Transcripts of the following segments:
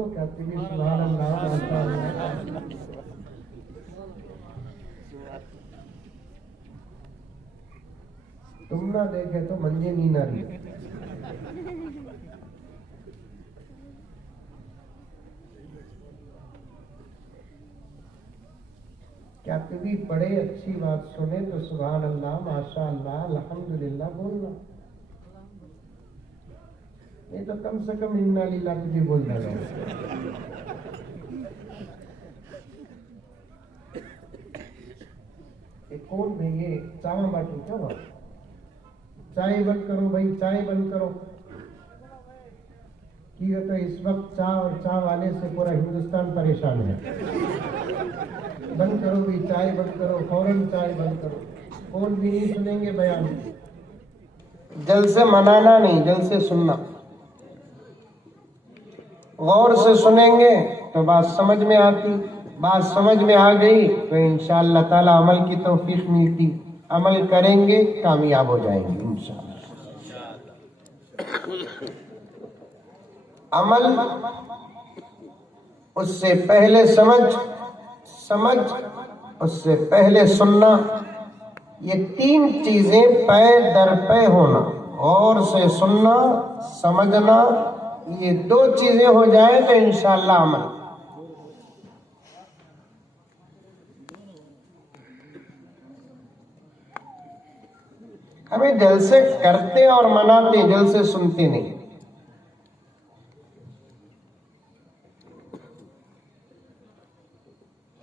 बोलो क्या तुझे सुभान अल्लाह माशाअल्लाह। तुम ना देखे तो मंजे नींद आ रही है। क्या कभी पढ़े अच्छी बात सुने तो सुभान अल्लाह माशाअल्लाह अल्हम्दुलिल्लाह बोलना, नहीं तो कम से कम इन्ना लिल्लाह तुझे बोलना है। कौन भाई ये चावा बाटू क्या बात, चाय बंद करो भाई, चाय बंद करो कि तो इस वक्त चाय और चाय वाले से पूरा हिंदुस्तान परेशान है। बंद करो भी, चाय बंद करो, फौरन चाय बंद करो। कौन भी नहीं सुनेंगे बयान, जल से मनाना नहीं, जल से सुनना। गौर से सुनेंगे तो बात समझ में आती, बात समझ में आ गई तो इंशाअल्लाह ताला अमल की तौफीक मिलती, अमल करेंगे कामयाब हो जाएंगे इंशाअल्लाह। अमल उससे पहले समझ, समझ उससे पहले सुनना, ये तीन चीजें पै दर पै होना, गौर से सुनना, समझना, ये दो चीजें हो जाए तो इंशाअल्लाह अमल। हमें जलसे करते और मनाते, जलसे सुनते नहीं।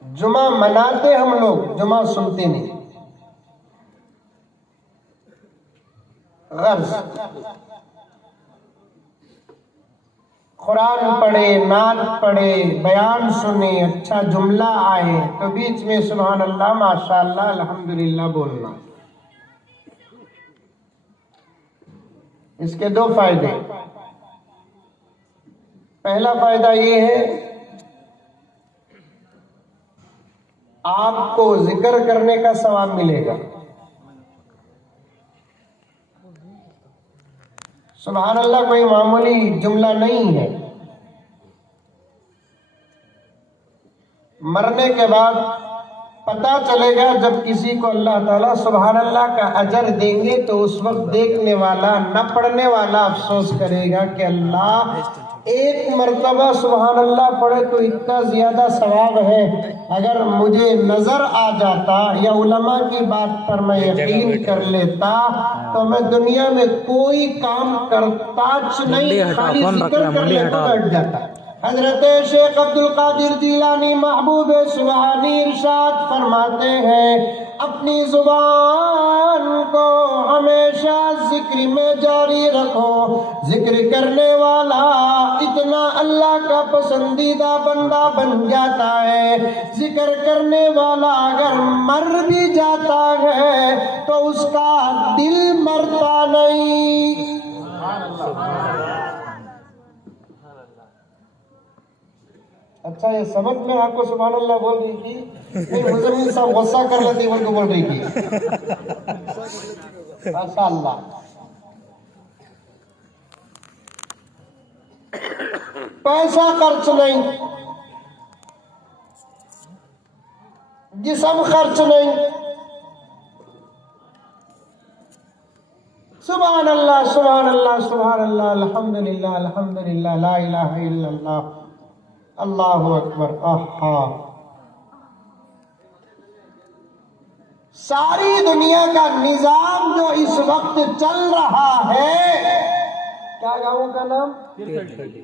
जुमा मनाते हम लोग, जुमा सुनते नहीं। गर्ज कुरान पढ़े, नात पढ़े, बयान सुने, अच्छा जुमला आए तो बीच में सुभान अल्लाह माशाअल्लाह अल्हम्दुलिल्लाह बोलना। इसके दो फायदे। पहला फायदा ये है आपको जिक्र करने का सवाब मिलेगा। सुभान अल्लाह कोई मामूली जुमला नहीं है। मरने के बाद पता चलेगा, जब किसी को अल्लाह ताला सुभान अल्लाह का अजर देंगे तो उस वक्त देखने वाला, न पढ़ने वाला अफसोस करेगा कि अल्लाह एक मर्तबा सुभान अल्लाह पढ़े तो इतना ज्यादा सवाब है, अगर मुझे नजर आ जाता या उलमा की बात पर मैं यकीन कर लेता तो मैं दुनिया में कोई काम करता नहीं, खाली जिक्र कर लेता बैठ जाता। हजरत शेख अब्दुल कादिर जिलानी महबूब सुभानी इरशाद फरमाते हैं, अपनी जुबान को हमेशा जिक्र में जारी रखो। जिक्र करने वाला इतना अल्लाह का पसंदीदा बंदा बन जाता है, जिक्र करने वाला अगर मर भी जाता है तो उसका दिल मरता नहीं। अच्छा ये समझ में आपको सुभान अल्लाह बोल रही थी, मुजम्मिल साहब गुस्सा कर लेते उनको बोल रही थी। माशाअल्लाह। पैसा खर्च नहीं, जिस्म खर्च नहीं, सुभान अल्लाह सुभान अल्लाह सुभान अल्लाह अल्हम्दुलिल्लाह अल्हम्दुलिल्लाह ला इलाहा इल्लल्लाह अल्लाहु अकबर। आहा, सारी दुनिया का निजाम जो इस वक्त चल रहा है, क्या गाँव का नाम? तीर्थहल्ली।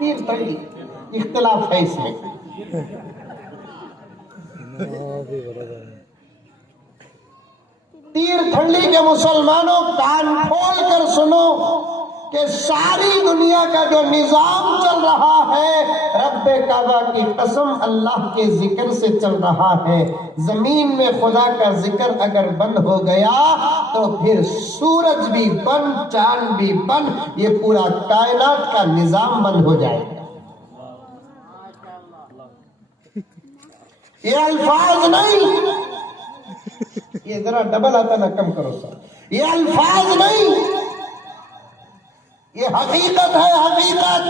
तीर्थहल्ली, इख्तिलाफ है इसमें। तीर्थहल्ली के मुसलमानों कान खोल कर सुनो कि सारी दुनिया का जो निजाम चल रहा है, रब्बे काबा की कसम अल्लाह के जिक्र से चल रहा है। जमीन में खुदा का जिक्र अगर बंद हो गया तो फिर सूरज भी बंद, चांद भी बंद, ये पूरा कायनात का निजाम बंद हो जाएगा। ये अल्फाज नहीं, ये जरा डबल आता ना, कम करो सर। ये अल्फाज नहीं, ये हकीकत है, हकीकत।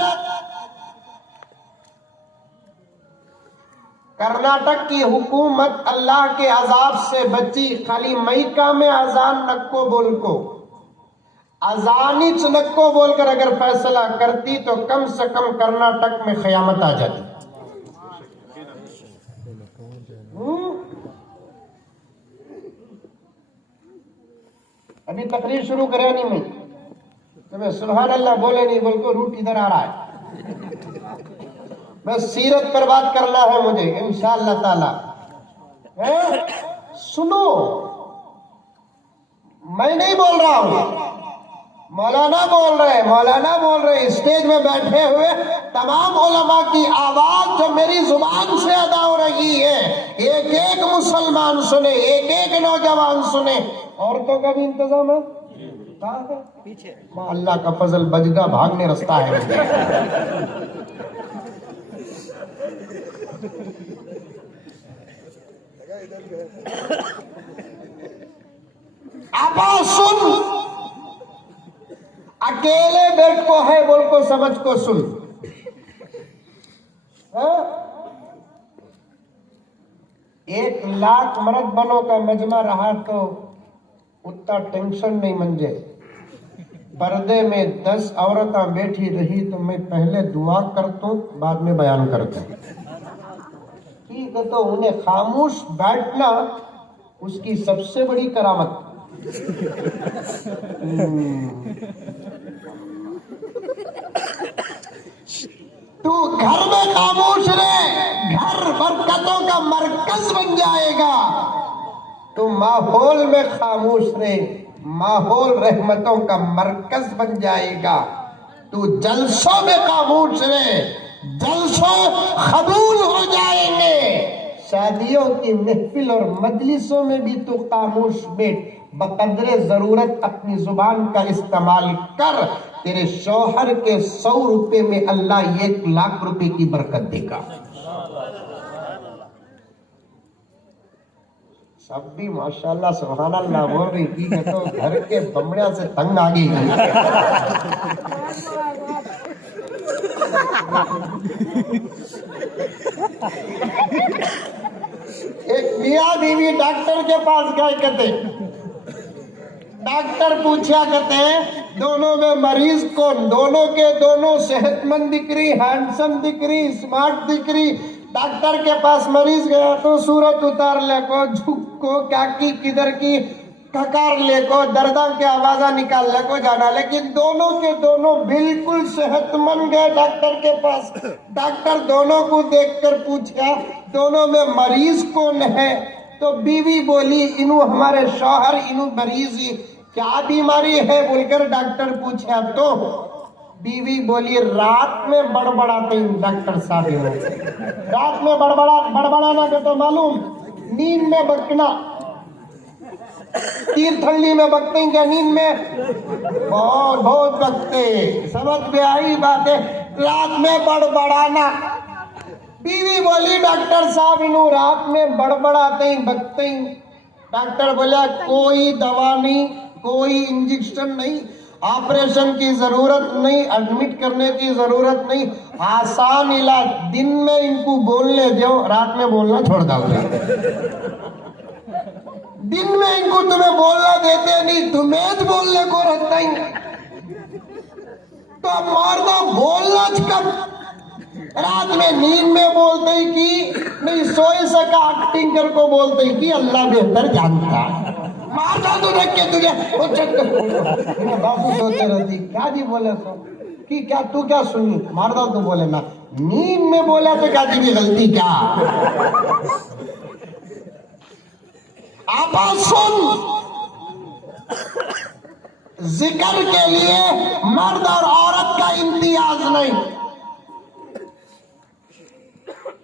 कर्नाटक की हुकूमत अल्लाह के अजाब से बची, खाली मईका में अजान नक्को बोल को, अजानी नक्को बोलकर अगर फैसला करती तो कम से कम कर्नाटक में क़यामत आ जाती। अभी तकरीर शुरू करे नहीं मैं, तुम्हें सुभान अल्लाह बोले नहीं बोल को रूट इधर आ रहा है। मैं सीरत पर बात करना है मुझे इंशाअल्लाह ताला। सुनो, मैं नहीं बोल रहा हूं, मौलाना बोल रहे, मौलाना बोल रहे। स्टेज में बैठे हुए तमाम उलमा की आवाज जो मेरी जुबान से अदा हो रही है, एक एक मुसलमान सुने, एक एक नौजवान सुने। औरतों का भी इंतजाम है पीछे। अल्लाह का फजल, बजगा भागने रास्ता है। आपा सुन, अकेले बैठ को है बोल को समझ को सुन। हाँ? 1,00,000 मर्द बनों का मजमा रहा तो उतना टेंशन नहीं मंजे। पर्दे में 10 औरतें बैठी रही तो मैं पहले दुआ करता हूं, बाद में बयान करता हूं। ठीक है, तो उन्हें खामोश बैठना उसकी सबसे बड़ी करामत। तू घर में खामोश रहे, घर बरकतों का मरकज बन जाएगा। तू माहौल में खामोश रहे, माहौल रहमतों का मरकज बन जाएगा। तू जलसों में खामोश रहे, जलसों कबूल हो जाएंगे। शादियों की महफिल और मजलिसों में भी तू खामोश बैठ, बकदरे जरूरत अपनी जुबान का इस्तेमाल कर। तेरे शौहर के 100 रुपए में अल्लाह 1,00,000 रुपए की बरकत देगा। सब भी माशाल्लाह सुभान अल्लाह बोल रही थी कि तो घर के बमड़िया से तंग आ गई। एक मियां बीवी डॉक्टर के पास गए, कहते डॉक्टर पूछा करते दोनों में मरीज कौन? दोनों के दोनों सेहतमंद दिख रही, हैंडसम दिख रही, स्मार्ट दिख रही। डॉक्टर के पास मरीज गया तो सूरत उतार ले को, झुक को, क्या की किधर की, ककार ले को, दर्दा के आवाजा निकाल ले को जाना। लेकिन दोनों के दोनों बिल्कुल सेहतमंद गए डॉक्टर के पास। डॉक्टर दोनों को देखकर पूछा दोनों में मरीज कौन है? तो बीवी बोली इनु हमारे शौहर, इनु मरीज। क्या बीमारी है बोलकर डॉक्टर पूछा तो बीवी बोली रात में बड़बड़ाते डॉक्टर साहब। रात में बड़बड़ाना के तो मालूम, नींद में बकना। तीर ठंडी में बकते हैं क्या? नींद में बहुत बहुत बकते। समझ में आई बात है? रात में बड़बड़ाना। बीवी बोली डॉक्टर साहब इन्हों रात में बड़बड़ाते ही बकते ही। डॉक्टर बोला कोई दवा नहीं, कोई इंजेक्शन नहीं, ऑपरेशन की जरूरत नहीं, एडमिट करने की जरूरत नहीं, आसान इलाज। दिन में इनको बोलने दो, रात में बोलना छोड़ दो। दिन में इनको तुम्हें बोलना देते नहीं, तुम्हें बोलने को रहता ही नहीं। तो मार दो, बोलना कब? रात में नींद में बोलते ही की नहीं, सोए सका एक्टिंग कर को बोलते ही की, अल्लाह बेहतर जानता। मारता तो देख के तुझे बाबू सोते रहती क्या जी बोले सो कि क्या तू क्या सुनी? मारता तो बोले ना, नींद में बोला तो क्या जी गलती क्या? आप सुन, जिक्र के लिए मर्द और औरत का इम्तियाज नहीं।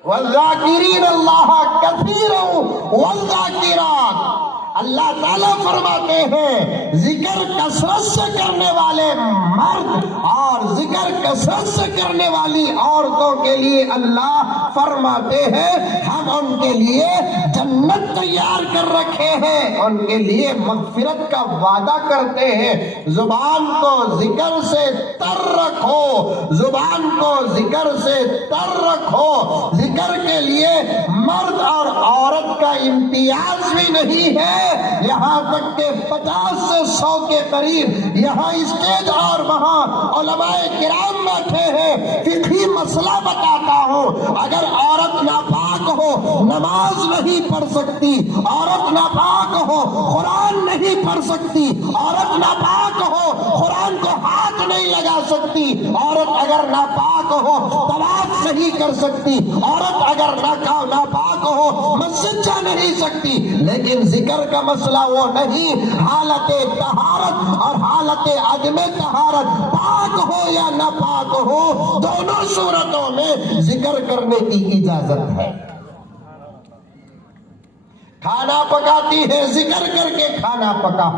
वज़ाकिरीन अल्लाह कसीरन वज़ाकिरात। अल्लाह ताला फरमाते हैं जिक्र कसरत से करने वाले मर्द और जिक्र कसरत से करने वाली औरतों के लिए अल्लाह फरमाते हैं हम उनके लिए जन्नत तैयार कर रखे हैं, उनके लिए मगफिरत का वादा करते हैं। जुबान को जिक्र से तर रखो, जुबान को जिक्र से तर रखो। जिक्र के लिए मर्द और औरत का इम्तियाज भी नहीं है, यहाँ तक के 50 से 100 के करीब यहाँ स्टेज और वहाँ उलमाए किराम बैठे हैं। फिक्ही मसला बताता हूँ, अगर औरत नापाक हो नमाज नहीं पढ़ सकती, औरत नापाक हो कुरान नहीं पढ़ सकती, औरत नापाक हो कुरान को हाथ नहीं लगा सकती, औरत अगर नापाक हो तवाफ नहीं कर सकती, औरत अगर नापाक हो मस्जिद जा नहीं सकती। लेकिन जिक्र का मसला वो नहीं, हालत तहारत और हालत अदम तहारत, पाक हो या नापाक हो, दोनों सूरतों में जिक्र करने की इजाजत है। खाना पकाती है जिक्र करके खाना पका,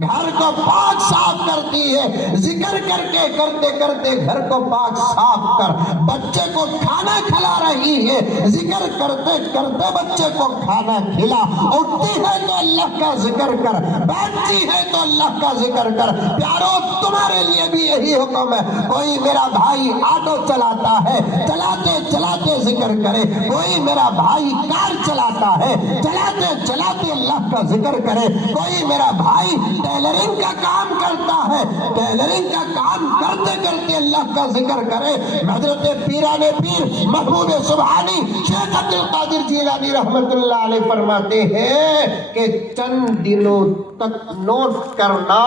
घर को पाक साफ करती है जिक्र करके, करते करते घर को पाक साफ कर। बच्चे को खाना खिला रही है जिक्र करते करते बच्चे को खाना खिला। उठती है तो अल्लाह का जिक्र कर, बैठती है तो अल्लाह का जिक्र कर। प्यारो तुम्हारे लिए भी यही हुक्म है। कोई मेरा भाई ऑटो चलाता है, चलाते चलाते जिक्र करे। कोई मेरा भाई कार चलाता है, चलाते चलाते अल्लाह का जिक्र करे। कोई मेरा भाई टेलरिंग का काम करता है, टेलरिंग का काम करते करते अल्लाह का जिक्र करे। हजरत पीराने पीर महबूब सुभानी शेख अब्दुल कादिर जिलानी रहमतुल्लाह अलैह फरमाते हैं कि चंद दिनों तक नोट करना,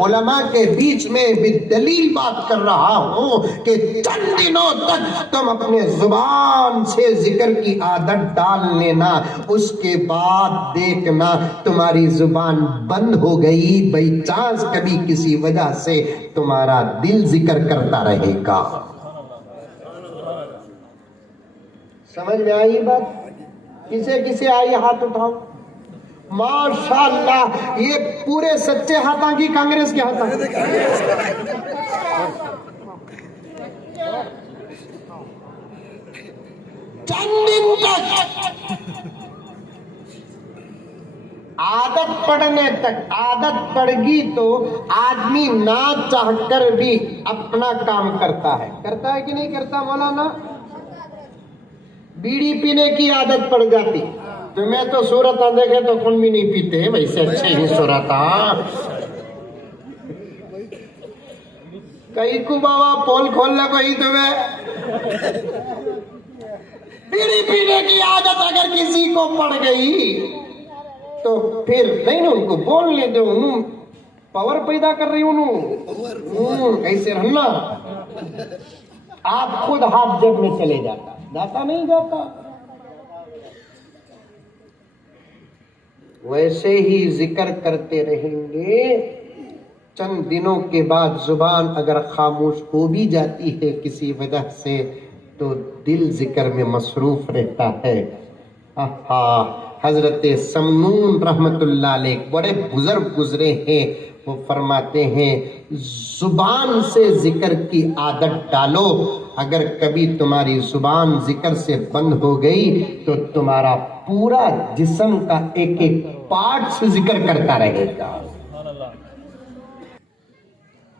उलमा के बीच में भी दलील बात कर रहा हूं कि चंद दिनों तक तुम अपने जुबान से जिक्र की आदत डाल लेना, उसके बाद देखना तुम्हारी जुबान बंद हो गई, बाई चांस कभी किसी वजह से तुम्हारा दिल जिक्र करता रहेगा। समझ में आई बात? किसे किसे आई हाथ उठाओ। माशाअल्लाह, ये पूरे सच्चे हाथा की कांग्रेस के हाथा। चंद दिन तक आदत पड़ने तक, आदत पड़गी तो आदमी ना चाहकर भी अपना काम करता है कि नहीं करता मौलाना? बीड़ी पीने की आदत पड़ जाती, तो मैं तो सूरत देखे तो कौन भी नहीं पीते, वैसे अच्छे ही सूरत। कई को बाबा पोल खोल लो कहीं तुम्हें। बीड़ी पीने की आदत अगर किसी को पड़ गई तो फिर नहीं ना, उनको बोलने दो, पावर पैदा कर रही हूँ, ऐसे रहना। आप खुद हाथ जेब में चले जाता नहीं जाता। वैसे ही जिक्र करते रहेंगे, चंद दिनों के बाद जुबान अगर खामोश हो भी जाती है किसी वजह से, तो दिल जिक्र में मसरूफ रहता है। हजरत समनून रहमतुल्लाह अलैह बड़े बुजुर्ग गुजरे हैं, वो फरमाते हैं जुबान से जिक्र की आदत डालो, अगर कभी तुम्हारी जुबान जिक्र से बंद हो गई तो तुम्हारा पूरा जिस्म का एक एक पार्ट से जिक्र करता रहेगा।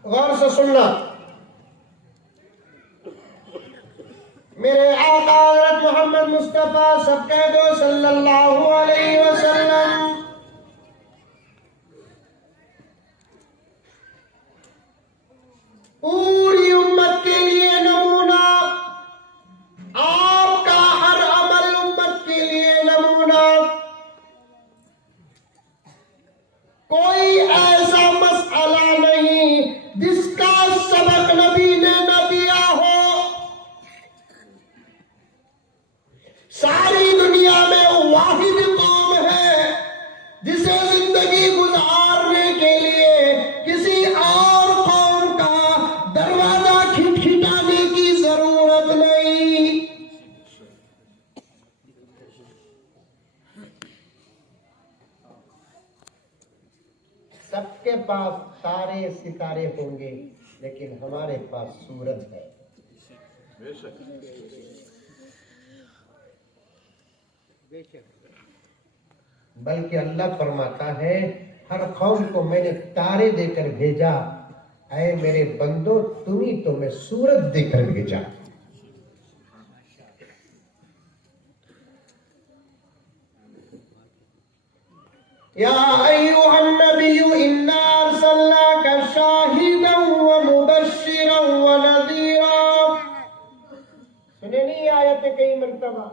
गौर से सुनना, मेरे आका हज़रत मोहम्मद मुस्तफा सबके दो सल्लल्लाहु अलैहि वसल्लम पूरी उम्मत के लिए नमूना, आपका हर अमल उम्मत के लिए नमूना। कोई ऐसा मसला नहीं जिसका सबक नबी ने न दिया हो। सारी दुनिया में वाहिद कौम है जिसे जिंदगी गुजारने के लिए किसी और कौम का दरवाजा पास तारे सितारे होंगे, लेकिन हमारे पास सूरज है। बल्कि अल्लाह फरमाता है, हर कौम को मैंने तारे देकर भेजा, ऐ मेरे बंदो तुम्ही तो मैं सूरज देकर भेजा। या अय्युहन नबिय्यु इन्ना अरसलनाका शाहिदन व मुबश्शिरन व नज़ीरा। सुने नहीं आयत कई मर्तबा।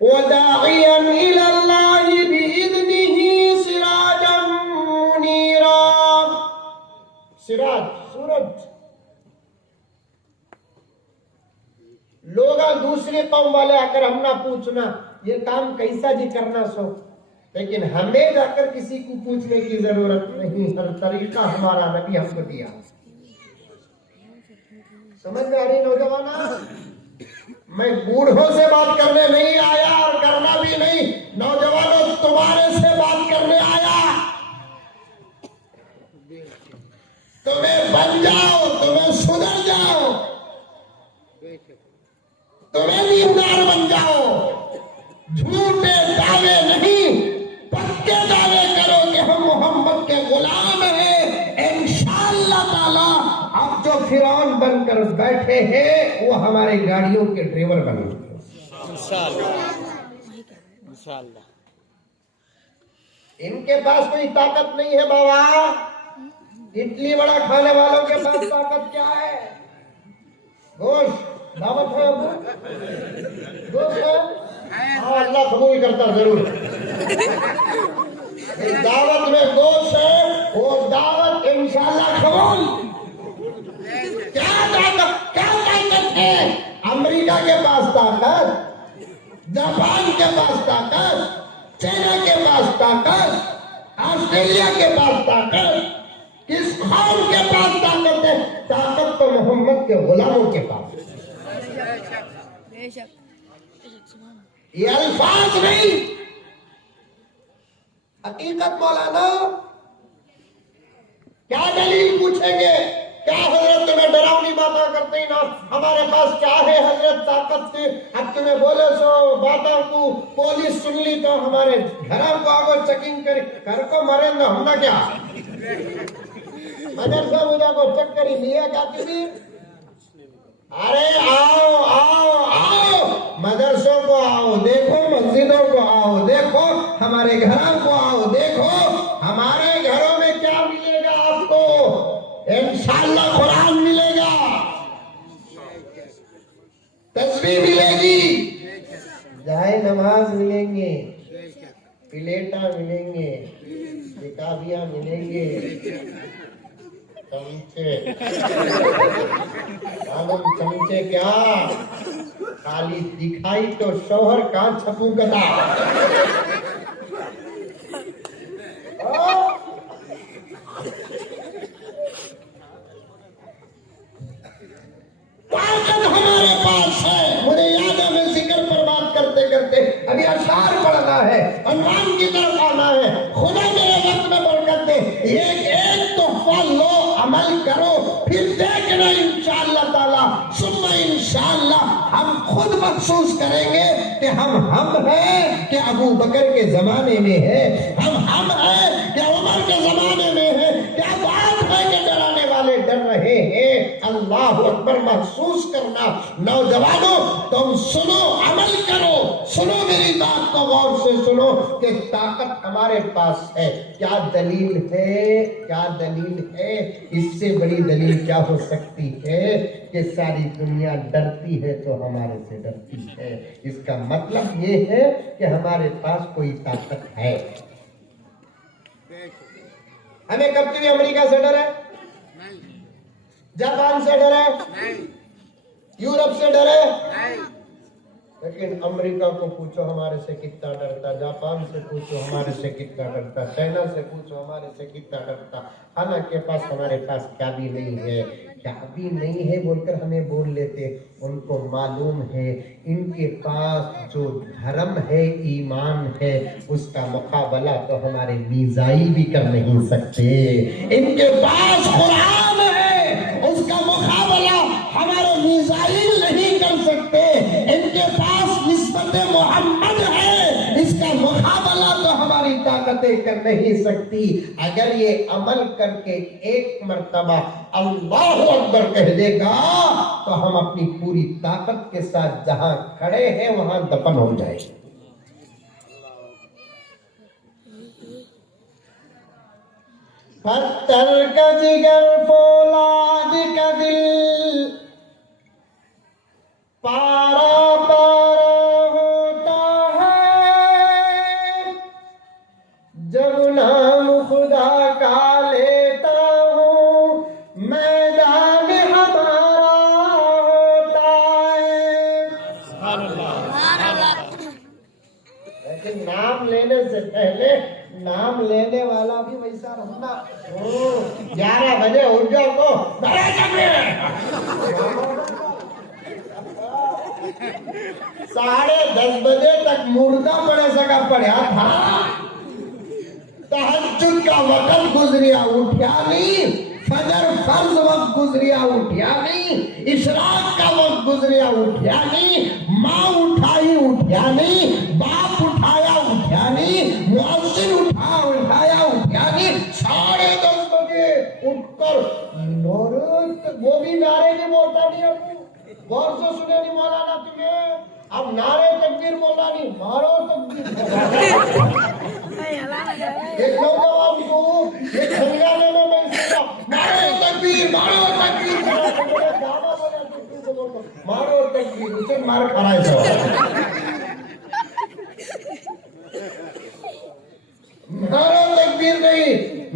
व दाइयन इलल्लाहि बिइज़निही सिराजन मुनीरा। सिराज सूरज। लोग दूसरे कौम वाले आकर हम ना पूछना ये काम कैसा जी करना सो, लेकिन हमें जाकर किसी को पूछने की जरूरत नहीं। हर तरीका हमारा नबी हमको दिया। समझ में आ रही नौजवाना? मैं बूढ़ों से बात करने नहीं आया और करना भी नहीं। नौजवानों तुम्हारे से बात करने आया। तुम्हें बन जाओ, तुम्हें सुधर जाओ, तुम्हें दीनदार बन जाओ। झूठे दावे नहीं, पक्के दावे करो कि हम मोहम्मद के गुलाम हैं। इंशाअल्लाह ताला आप जो फिरौन बनकर बैठे हैं वो हमारे गाड़ियों के ड्राइवर बनेंगे इंशाअल्लाह। इनके पास कोई ताकत नहीं है बाबा। इडली बड़ा खाने वालों के पास ताकत क्या है? गोश्त दावत है, गोश्त है। हाँ, अल्लाह कबूल करता जरूर। दावत में गोश्त है, वो दावत इंशाअल्लाह कबूल। क्या ताकत है? अमेरिका के पास ताकत, जापान के पास ताकत, चाइना के पास ताकत, ऑस्ट्रेलिया के पास ताकत, किस कौम के पास ताकत है? ताकत तो मोहम्मद के गुलामों के पास। ये अल्फाज नहीं, हकीकत। मौलाना क्या दलील पूछेंगे? क्या हजरत तुम्हें डरावनी बातें करते ना? हमारे पास क्या है हजरत ताकत से? अब तुम्हें बोले सो बातों को पुलिस सुन ली तो हमारे घरों को आगो चेकिंग करे, घर को मरे ना हमने क्या मदरसा मुझे को चेक करी लिया क्या किसी? अरे आओ आओ आओ, मदरसों को आओ देखो, मस्जिदों को आओ देखो, हमारे घरों को आओ देखो। हमारे घरों में क्या मिलेगा आपको? इंशाअल्लाह कुरान मिलेगा, तस्बीह मिलेगी, जाए नमाज मिलेंगे, प्लेटा मिलेंगे, किताबियां मिलेंगे, चमचे। चमचे क्या खाली दिखाई तो शोहर का छपू गदा। ताकत हमारे पास है। मुझे याद है, मैं जिक्र पर बात करते करते अभी अशार पढ़ना है, अनवान की तरफ आना है। खुदा मेरे वक्त में बरकत दे। एक तोहफा लो, अमल करो, फिर देखना इंशाअल्लाह ताला सुम्मा इंशाअल्लाह हम खुद महसूस करेंगे कि हम हैं कि अबू बकर के जमाने में है, हम हैं कि उमर के जमाने में है। क्या बात है कि डराने वाले डर रहे हैं। अल्लाह अकबर महसूस करना। नौजवानों तुम सुनो, अमल करो, सुनो मेरी बात को गौर से सुनो कि ताकत हमारे पास है। क्या दलील है? क्या दलील है? इससे बड़ी दलील क्या हो सकती है कि सारी दुनिया डरती है तो हमारे से डरती है। इसका मतलब ये है कि हमारे पास कोई ताकत है। हमें कभी भी अमेरिका से डर है? जापान से डर है? यूरोप से डर है? लेकिन अमेरिका को पूछो हमारे से कितना डरता, जापान से पूछो हमारे से कितना डरता, चाइना से पूछो हमारे से कितना डरता। हालांकि पास हमारे पास क्या भी नहीं है, क्या अभी नहीं है बोलकर हमें बोल लेते। उनको मालूम है इनके पास जो धर्म है, ईमान है, उसका मुकाबला तो हमारे मीज़ाइल भी कर नहीं सकते। इनके पास कुरान है, उसका मुकाबला हमारे मीज़ाइल नहीं कर सकते। इनके पास निस्बत मोहम्मद है, इसका मुकाबला तो हमारी ताकतें कर नहीं सकती। अगर ये अमल करके एक मर्तबा अल्लाहु अकबर कह देगा तो हम अपनी पूरी ताकत के साथ जहां खड़े हैं वहां दफन हो जाएंगे। पत्थर का जिगर फौलाद का दिल पारा पारा होता है, जब नाम खुदा का लेता हूँ मैदान हमारा होता है। लेकिन नाम लेने से पहले नाम लेने वाला भी वैसा रहना। 11 बजे उठ जाओ को 10:30 बजे तक मुर्दा पड़े सका पड़ा था। तहज्जुद का वक्त गुजरिया उठिया नहीं, फजर फर्ज वक्त गुजरिया उठिया नहीं, इशराक का वक्त गुजरिया उठिया नहीं, माँ उठाई उठिया नहीं, बाप उठाया उठिया नहीं, मुअज्जिन उठाया उठिया नहीं। 10:30 बजे उठकर वो भी नारे नहीं बोलता नहीं। अब गौर से सुने नहीं मौलाना तुम्हें, अब नारे तकबीर बोला नहीं, मारो तकबीर। एक नौजवान को एक हंगामे में मैं मारो तकबीर, मारो तकबीर, मारो तकबीर, उसे मार खड़ा मारो तकबीर नहीं,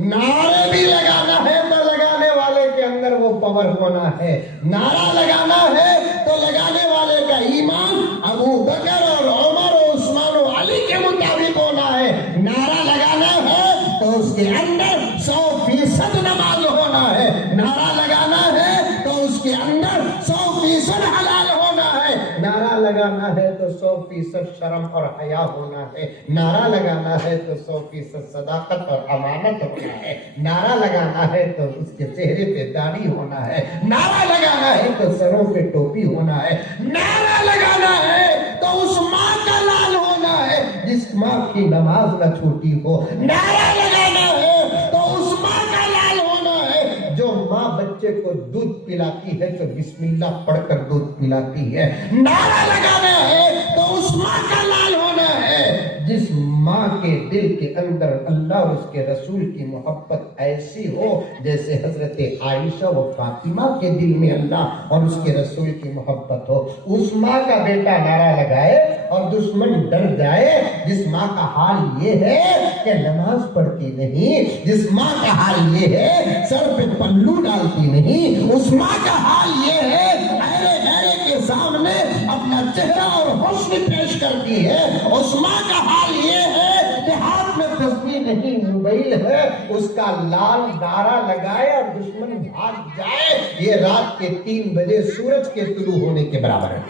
नारे भी लगाना है तो लगाने वाले के अंदर वो पावर होना है। नारा लगाना है तो लगाने वाले का ईमान अबू बकर और उमर और उस्मान और अली के मुताबिक होना है। नारा लगाना है तो उसके अंदर 100% नमाज होना है। नारा लगाना है तो उसके अंदर 100% हलाल होना है। नारा लगाना है तो 100% शर्म और हया होना है। नारा लगाना है तो 100% सदाकत और अमानत होना है। नारा लगाना है तो उसके चेहरे पे दाढ़ी होना है। नारा लगाना है तो सरों पे टोपी होना है। नारा लगाना है तो उस माँ का लाल होना है जिस माँ की नमाज न छूटी हो। नारा लगाना है तो उस माँ का लाल होना है जो माँ बच्चे को दूध पिलाती है तो बिस्मिल्लाह पढ़कर दूध पिलाती है। नारा लगाना है तो उस माँ का लाल होना है जिस माँ के दिल के अंदर अल्लाह और उसके रसूल की मोहब्बत ऐसी हो जैसे हजरत आयशा व फातिमा के दिल में अल्लाह और उसके रसूल की मोहब्बत हो। उस माँ का बेटा नारा लगाए और दुश्मन डर जाए। जिस माँ का हाल ये है कि नमाज पढ़ती नहीं, जिस माँ का हाल ये है सर पे पल्लू डालती नहीं, उस माँ का हाल ये है अरे अरे के सामने अपना चेहरा और हुस्न पेश करती है। उस माँ का हाल ये है कि हाथ में तस्बीह नहीं मोबाइल है। उसका लाल नारा लगाए और दुश्मन भाग जाए, ये रात के 3 बजे सूरज के तुलू होने के बराबर है।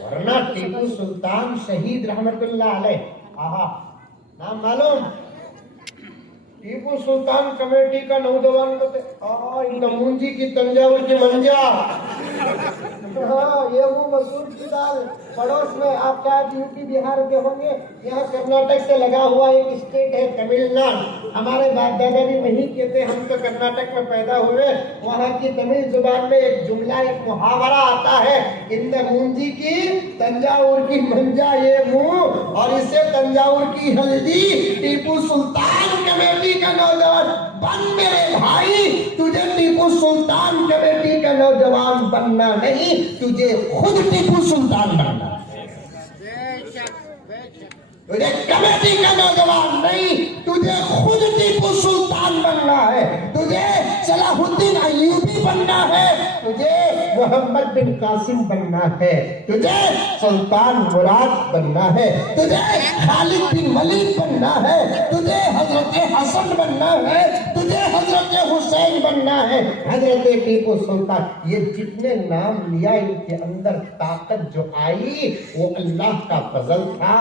वरना टीपू सुल्तान शहीद रहमतुल्लाह अलैह, आहा नाम मालूम? टीपू सुल्तान कमेटी का नौजवान नमूंजी की तंजावुर की मंजा। हाँ, ये वो मसूर की दाल पड़ोस में आप शायद यूपी बिहार के होंगे। यहाँ कर्नाटक से लगा हुआ एक स्टेट है तमिलनाडु। हमारे बाप दादा भी वहीं के थे, हम तो कर्नाटक में पैदा हुए। वहाँ की तमिल जुबान में एक जुमला, एक मुहावरा आता है, इन मूंजी की तंजावुर की मंजा ये मुंह और इसे तंजावुर की हल्दी। टीपू सुल्तान कमेटी का नौजवान बन मेरे भाई, तुझे टीपू सुल्तान कमेटी का नौजवान बनना नहीं, तुझे खुद टीपू सुल्तान बनना। तुझे कमेटी का नौजवान नहीं, तुझे खुद टीपू सुल्तान बनना है। तुझे सलाहुद्दीन अय्यूबी बनना है, तुझे मोहम्मद बिन कासिम बनना है, तुझे सुल्तान मुराद बनना है, तुझे खालिद बिन वलीद बनना है, तुझे हजरत हसन बनना है, तुझे हजरत हुसैन बनना है, हजरत टीपू सुल्तान। ये जितने नाम लिया इनके अंदर ताकत जो आई वो अल्लाह का फजल था।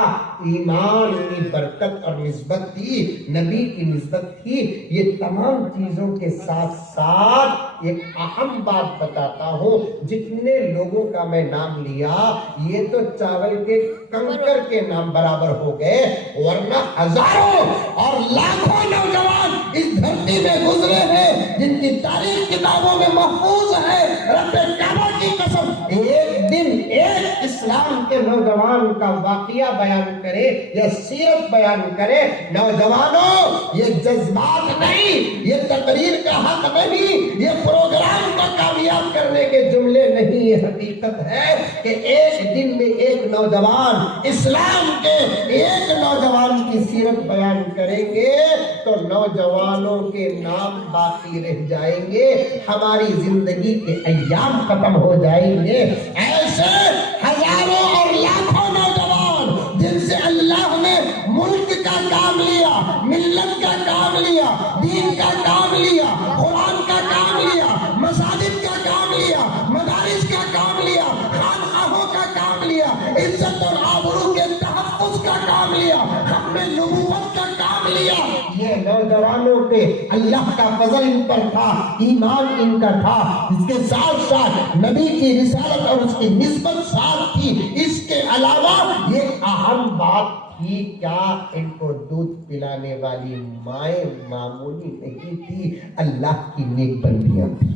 ईमान की बरकत और निस्बत थी, नबी की निस्बत थी। ये तमाम चीजों के साथ साथ एक अहम बात बताता हूँ, जितने लोगों का मैं नाम लिया ये तो चावल के कंकर के नाम बराबर हो गए, वरना हजारों और लाखों नौजवान इस धरती में गुजरे हैं जिनकी तारीख किताबों में महफूज है। रब्बे काबा की कसम, एक दिन एक इस्लाम के नौजवान का वाकया बयान करे या सीरत बयान करे। नौजवानों, ये जज्बात नहीं, ये तकरीर का हक नहीं, ये प्रोग्राम को कामयाब करने के जुमले नहीं, ये हकीकत है कि एक दिन में एक नौजवान इस्लाम के एक नौजवान की सीरत बयान करेंगे तो नौजवानों के नाम बाकी रह जाएंगे, हमारी जिंदगी के अय्याम खत्म हो जाएंगे। ऐसे हजारों और लाखों नौजवान जिनसे अल्लाह ने मुल्क का काम लिया, मिल्लत का काम लिया, दीन का काम लिया, कुरान का काम लिया, मसाजिद का काम लिया, मदारिस का काम लिया, खानकाहों का काम लिया, इज्जत और आबरू के तहफ्फुज़ का काम लिया, हमने नबूवत का काम लिया। ये नौजवानों पे अल्लाह का फजल इन पर था, ईमान इनका था, इसके साथ साथ नबी की रिसालत और उसकी निस्बत साथ थी। इसके अलावा ये अहम बात थी, क्या इनको दूध पिलाने वाली माए मामूली नहीं थी, अल्लाह की नेक बंदियां थी।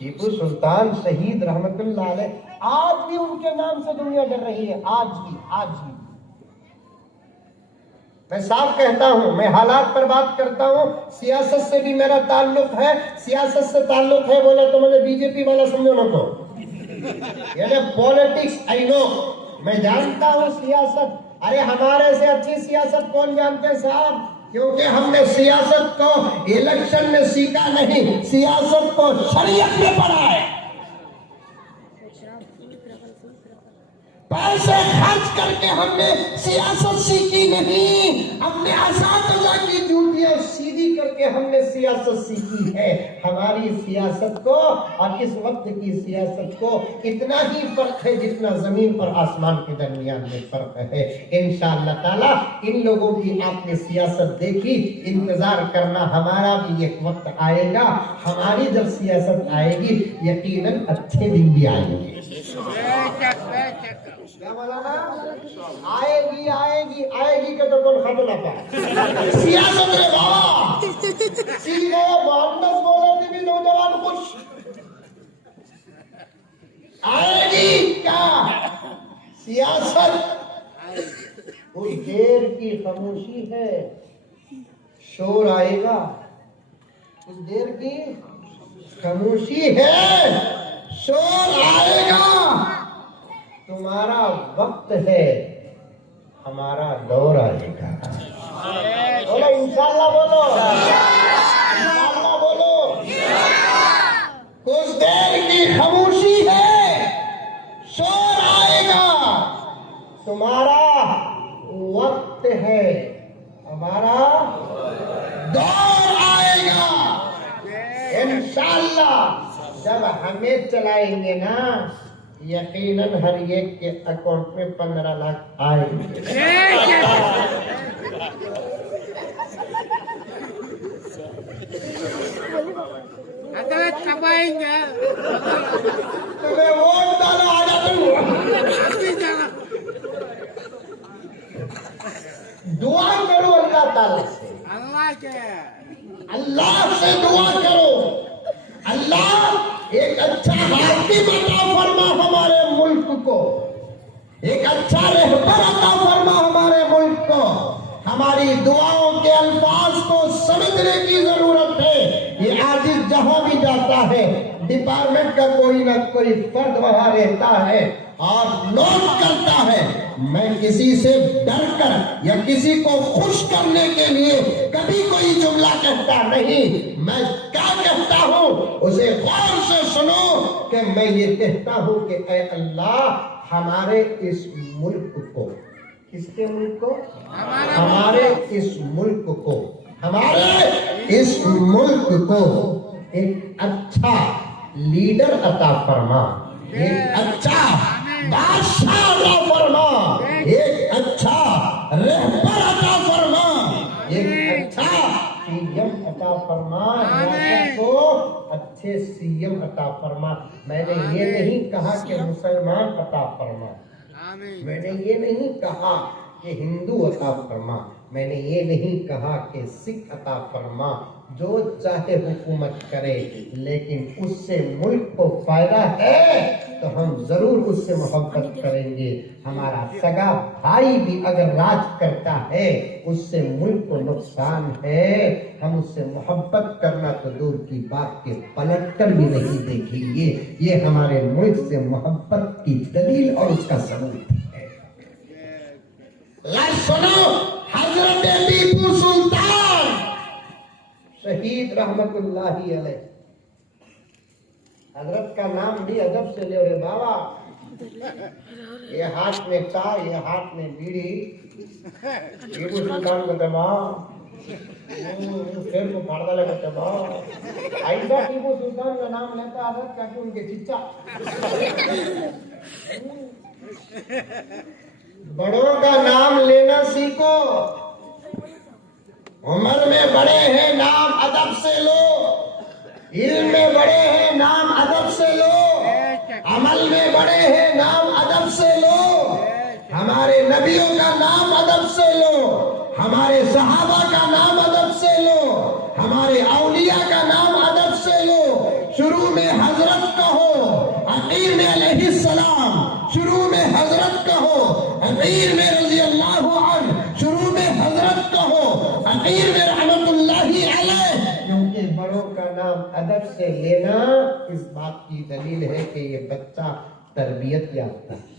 टीपू सुल्तान शहीद रहमतुल्लाह अलैह, आज भी उनके नाम से दुनिया डर रही है, आज भी। मैं साफ कहता हूं, मैं हालात पर बात करता हूं, सियासत से भी मेरा ताल्लुक है। सियासत से ताल्लुक है बोला तो मुझे बीजेपी वाला समझो ना, को यानी पॉलिटिक्स आई नो, मैं जानता हूं सियासत। अरे हमारे से अच्छी सियासत कौन जानते हैं साहब, क्योंकि हमने सियासत को इलेक्शन में सीखा नहीं, सियासत को शरीयत में पढ़ा है। पैसे खर्च करके हमने सियासत सीखी नहीं, अपने असातिज़ा की ड्यूटियां सीधी करके हमने सियासत सीखी है। हमारी सियासत को और इस वक्त की सियासत को इतना ही फर्क है जितना जमीन और आसमान के दरमियान में फर्क है। इंशाअल्लाह ताला इन लोगों की आपने सियासत देखी, इंतजार करना, हमारा भी एक वक्त आएगा, हमारी जब सियासत आएगी यकीनन अच्छे दिन भी आएंगे। क्या मौलाना? आएगी के तो कौन खत्म ना पाए। सियासत रे बाबा, सीधे मोहम्मद बोले थे भी नौजवान खुश आएगी क्या सियासत? कुछ देर की खामोशी है, शोर आएगा। कुछ देर की खामोशी है, शोर आएगा। तुम्हारा वक्त है, हमारा दौर आएगा। बोलो इंशाअल्लाह, बोलो इंशाअल्लाह, बोलो। कुछ देर की खामोशी है, शोर आएगा। तुम्हारा वक्त है, हमारा दौर आएगा। इंशाअल्लाह जब हमें चलाएंगे ना, यकीनन हर एक के अकाउंट में 15 लाख आएंगे। तुम्हें वोट डालो, आ जा तुम। दुआ करो अल्लाह ताला से, अल्लाह से दुआ करो, अल्लाह एक अच्छा हाकिम अता फरमा हमारे मुल्क को, एक अच्छा रहबर अता फरमा हमारे मुल्क को। हमारी दुआओं के अल्फाज को समझने की जरूरत है। ये आजिज जहां भी जाता है, डिपार्टमेंट का कोई ना कोई फर्द वहां रहता है, और नोट करता है। मैं किसी से डरकर या किसी को खुश करने के लिए कभी कोई जुमला कहता नहीं। मैं क्या कहता हूँ उसे गौर से सुनो कि मैं ये कहता हूँ कि ऐ अल्लाह हमारे इस मुल्क को, किसके मुल्क को? हमारे इस मुल्क को, हमारे इस मुल्क को एक अच्छा लीडर अता फरमा, एक अच्छा बादशाह अता फरमा, एक अच्छा रहबर अता फरमा, एक अच्छा सीएम अता फरमा, को अच्छे सीएम अता फरमा। मैंने ये नहीं कहा कि मुसलमान अता फरमा, मैंने ये नहीं कहा कि हिंदू अता फरमा, मैंने ये नहीं कहा कि सिख अता फरमा। जो चाहे हुकूमत करे, लेकिन उससे मुल्क को फायदा है तो हम जरूर उससे मोहब्बत करेंगे। हमारा सगा भाई भी अगर राज करता है, उससे मुल्क को नुकसान है, हम उससे मोहब्बत करना तो दूर की बात के पलट कर भी नहीं देखेंगे। ये हमारे मुल्क से मोहब्बत की दलील और उसका सबूत है। सुनो, हजरत टीपू सुल्तान शहीद रहमतुल्लाही अलैह, हजरत का नाम भी अदब से ले रे बाबा। ये हाथ में चाय, ये हाथ में बीड़ी, टीपू सुल्तान को दबाओ, फिर को फाड़दा लगा दबाओ। ऐसा टीपू सुल्तान का नाम लेता हजरत का कि उनके चिच्चा। बड़ों का नाम लेना सीखो। उम्र में बड़े हैं, नाम अदब से लो। इल्म में बड़े हैं, नाम अदब से लो। अमल में बड़े हैं, नाम अदब से लो। हमारे नबियों का नाम अदब से लो, हमारे सहाबा का नाम अदब से लो, हमारे औलिया का नाम अदब से लो। शुरू में हजरत कहो, आखिर में अलैहिस्सलाम। शुरू में हजरत कहो, आखिर में रज़ी अल्लाहु अन्हु। शुरू में हजरत कहो, आखिर में रहमतुल्लाही अलैह। क्योंकि बड़ों का नाम अदब से लेना इस बात की दलील है कि ये बच्चा तरबियत याफ्ता है।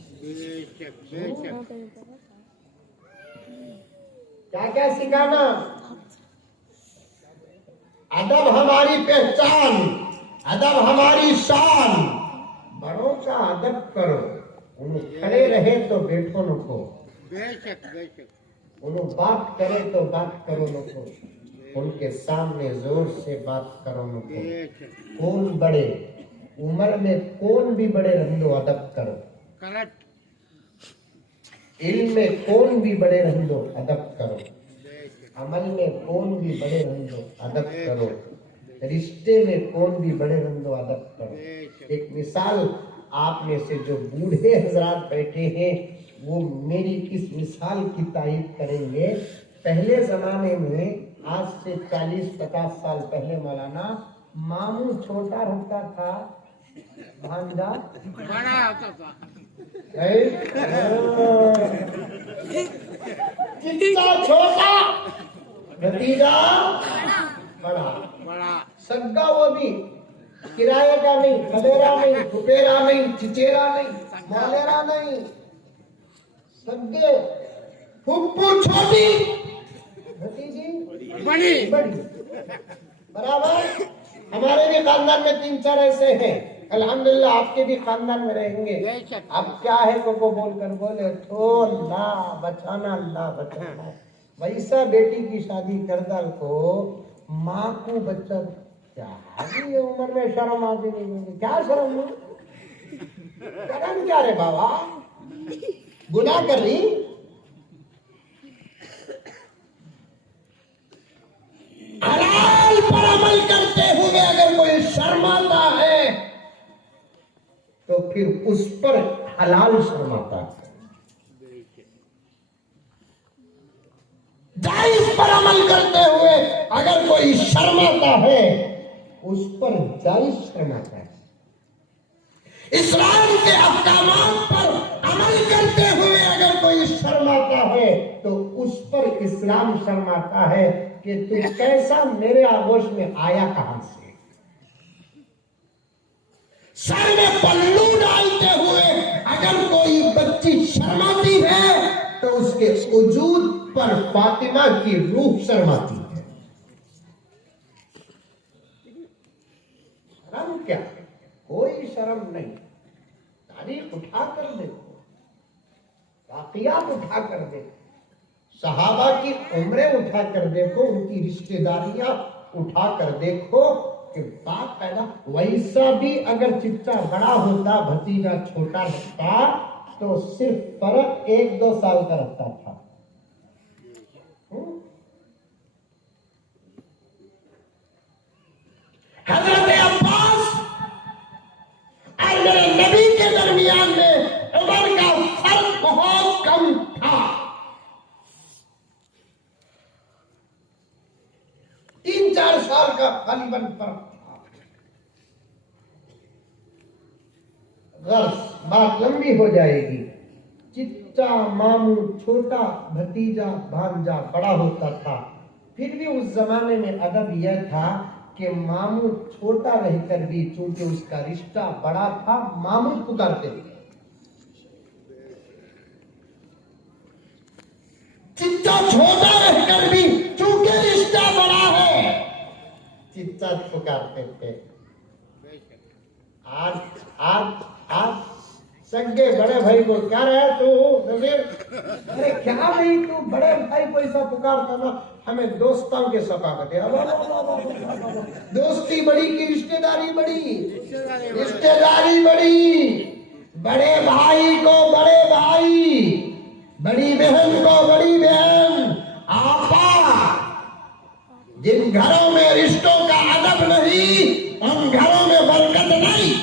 क्या क्या सिखाना? अदब हमारी पहचान, अदब हमारी शान। बड़ों का अदब करो, उन खड़े रहे तो बैठो नको, उन बात करे तो बात करो नको, उनके सामने जोर से बात करो नको। कौन बड़े, उम्र में कौन भी बड़े रह दो, अदब करो। इल्म में कौन भी बड़े रह दो, अदब करो। अमल में कौन भी बड़े रह दो, अदब करो। रिश्ते में कौन भी बड़े रह दो, अदब करो। एक मिसाल, आप में से जो बूढ़े हजरात बैठे हैं वो मेरी इस मिसाल की तारीफ करेंगे। पहले जमाने में, आज से 40-50 साल पहले, मौलाना, मामू छोटा रहता था, भांजा बड़ा होता था। कितना छोटा, भतीजा बड़ा, सग्गा वो भी, किराए का नहीं, खदेरा नहीं, फुपेरा नहीं, चिचेरा नहीं, मौलेरा नहीं, सग्गे। फुप्पू छोटी, भतीजी बड़ी। बराबर। हमारे भी खानदान में 3-4 ऐसे हैं। अल्हम्दुलिल्लाह आपके भी खानदान में रहेंगे। अब क्या है को बोलकर बोले तो अल्लाह बचाना, अल्लाह बचाना। वैसा बेटी की शादी करदाल को माँ को बच्चा क्या है, उम्र में शर्म आती नहीं, क्या शर्म? करम क्या रे बाबा, गुनाह कर रही। हलाल पर अमल करते हुए अगर कोई शर्माता है तो फिर उस पर हलाल शर्माता है। जायज पर अमल करते हुए अगर कोई शर्माता है, उस पर जायज शर्माता है। इस्लाम के अहकामात पर अमल करते हुए अगर कोई शर्माता है तो उस पर इस्लाम शर्माता है कि तू कैसा मेरे आगोश में आया कहां से। सर में पल्लू डालते हुए अगर अगर कोई बच्ची शर्माती है तो उसके वजूद पर फातिमा की रूह शर्माती है। शर्म क्या, कोई शर्म नहीं। तारीख उठा कर देखो, वाक़ियात उठा कर देखो, सहाबा की उम्रें उठा कर देखो, उनकी रिश्तेदारियां उठा कर देखो कि बात पैदा। वैसा भी अगर चिच्चा बड़ा होता, भतीजा छोटा रहता, तो सिर्फ फर्क 1-2 साल का रहता था। हजरत अब्बास और मेरे नबी के दरमियान में उम्र का फर्क बहुत कम था। 3-4 साल का गालिबन फर्क था। गर्स बात लंबी हो जाएगी। चिच्चा मामू छोटा, भतीजा भांजा बड़ा होता था। फिर भी उस जमाने में अदब यह था कि मामू छोटा रहकर भी चूंकि उसका रिश्ता बड़ा था, मामू पुकारते थे। चिच्चा छोटा रहकर भी चूंकि रिश्ता बड़ा है, चिच्चा पुकारते थे। आज आज आज सगे बड़े भाई को क्या रहा तू, अरे क्या भाई तू बड़े भाई को ऐसा पुकारता ना, हमें दोस्तों के सकावत है। दोस्ती बड़ी की रिश्तेदारी बड़ी, रिश्तेदारी बड़ी। बड़े भाई को बड़े भाई, बड़ी बहन को बड़ी बहन, आपा। जिन घरों में रिश्तों का अदब नहीं, उन घरों में बरकत नहीं।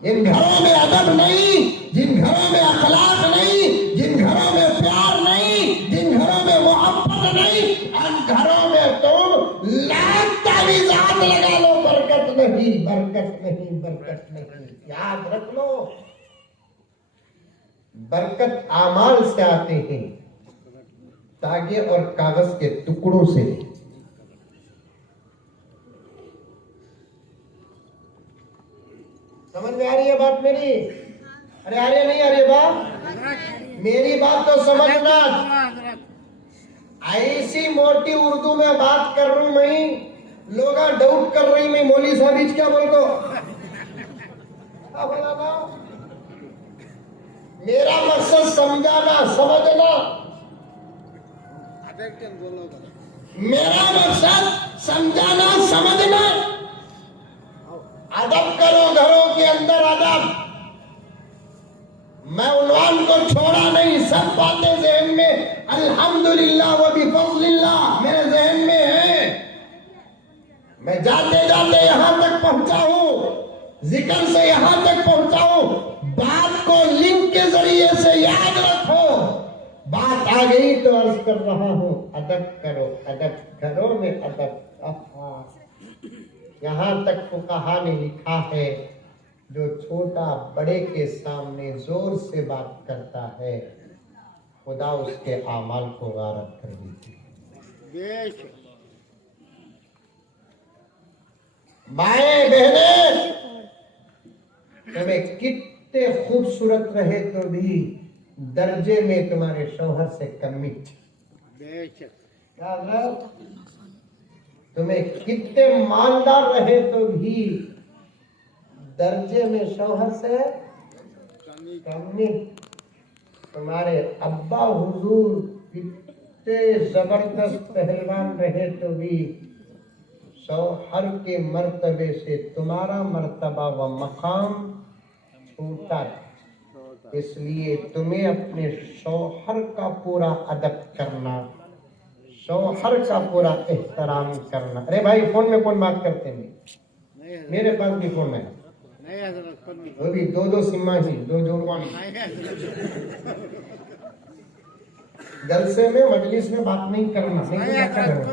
जिन घरों में अदब नहीं, जिन घरों में अखलाक नहीं, जिन घरों में प्यार नहीं, जिन घरों में मोहब्बत नहीं, उन घरों में तुम लाख तावीज़ात लगा लो, बरकत नहीं, बरकत नहीं, बरकत नहीं। याद रख लो, बरकत आमाल से आते हैं, तागे और कागज के टुकड़ों से। समझ में आ रही है बात मेरी? अरे आ रही है नहीं आ रही है बात? मेरी बात तो समझना। ऐसी मोटी उर्दू में बात कर रहा हूं मैं, लोग डाउट कर रही मैं मौली साहब क्या बोल दो। मेरा मकसद समझाना, समझना। मेरा मकसद समझाना, समझना। अदब करो घरों के अंदर, अदब। मैं उन्वान को छोड़ा नहीं, सब बातें ज़हन में अल्हम्दुलिल्लाह व बिफज़लिल्लाह मेरे ज़हन में है। मैं जाते जाते यहां तक पहुंचा हूं, जिक्र से यहां तक पहुंचा हूं। बात को लिंक के जरिए से याद रखो। बात आ गई तो अर्ज कर रहा हूं, अदब करो, अदब घरों में अदब। यहां तक फुक़हा ने लिखा है, जो छोटा बड़े के सामने जोर से बात करता है, खुदा उसके आमाल को गारत कर देती है। माए बहने, तुम्हें कितने खूबसूरत रहे तो भी दर्जे में तुम्हारे शौहर से कमी। तुम्हें कितने मालदार रहे तो भी दर्जे में शौहर से कमी। तुम्हारे अब्बा हुजूर कितने जबरदस्त पहलवान रहे तो भी शौहर के मर्तबे से तुम्हारा मर्तबा व मकाम छोटा। इसलिए तुम्हें अपने शौहर का पूरा अदब करना, शौहर का पूरा एहतराम करना। अरे भाई फोन में कौन बात करते हैं? मेरे पास भी फोन है, वो भी 2-2 सिम्मा ही, 2 जोड़वानी। जलसे में मजलिस में बात नहीं करना, नहीं क्या कर रहे हो?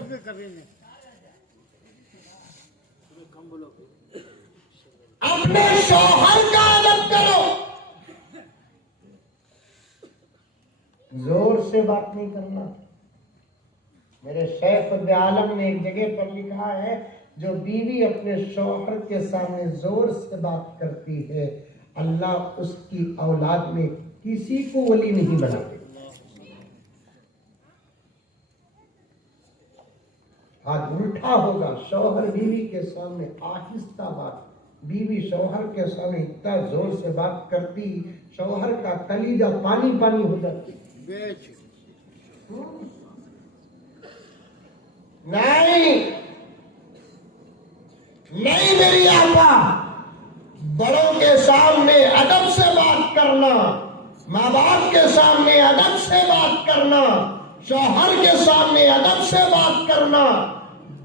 अपने शौहर का अदब करो। जोर से बात नहीं करना। मेरे शेख खुद आलम ने एक जगह पर लिखा है, जो बीवी अपने शौहर के सामने जोर से बात करती है, अल्लाह उसकी औलाद में किसी को वली नहीं बनाते। आज उल्टा होगा, शौहर बीवी के सामने आहिस्ता बात, बीवी शौहर के सामने इतना जोर से बात करती, शौहर का कलीजा पानी पानी हो जाती। नहीं नहीं मेरी आपा, बड़ों के सामने अदब से बात करना, माँ बाप के सामने अदब से बात करना, शौहर के सामने अदब से बात करना।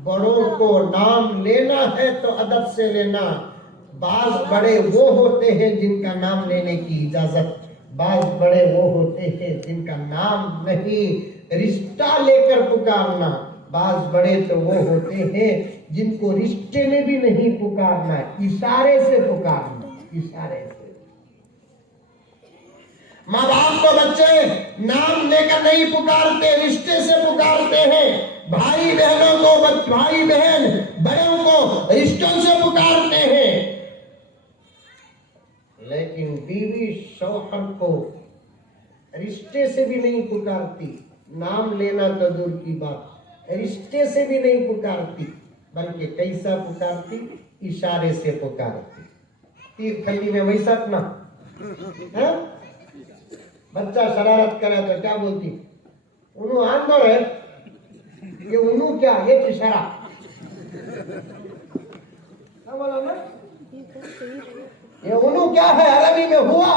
बड़ों को नाम लेना है तो अदब से लेना। बाज बड़े वो होते हैं जिनका नाम लेने की इजाजत, बाज बड़े वो होते हैं जिनका नाम नहीं, रिश्ता लेकर पुकारना। बाज बड़े तो वो होते हैं जिनको रिश्ते में भी नहीं पुकारना, इशारे से पुकारना, इशारे से। माँ बाप को बच्चे नाम लेकर नहीं पुकारते, रिश्ते से पुकारते हैं। भाई बहनों को, भाई बहन बड़ों को रिश्तों से पुकारते हैं। लेकिन बीवी शौहर को रिश्ते से भी नहीं पुकारती, नाम लेना तो दूर की बात, रिश्ते से भी नहीं पुकारती, बल्कि कैसा पुकारती, इशारे से पुकारती। तीर थली में वैसा ना है? बच्चा शरारत करे तो क्या बोलती, उन्हों आंदोर है, ये उन्हों क्या, ये इशारा बोला ना, ये उन्हों क्या है, अरबी में हुआ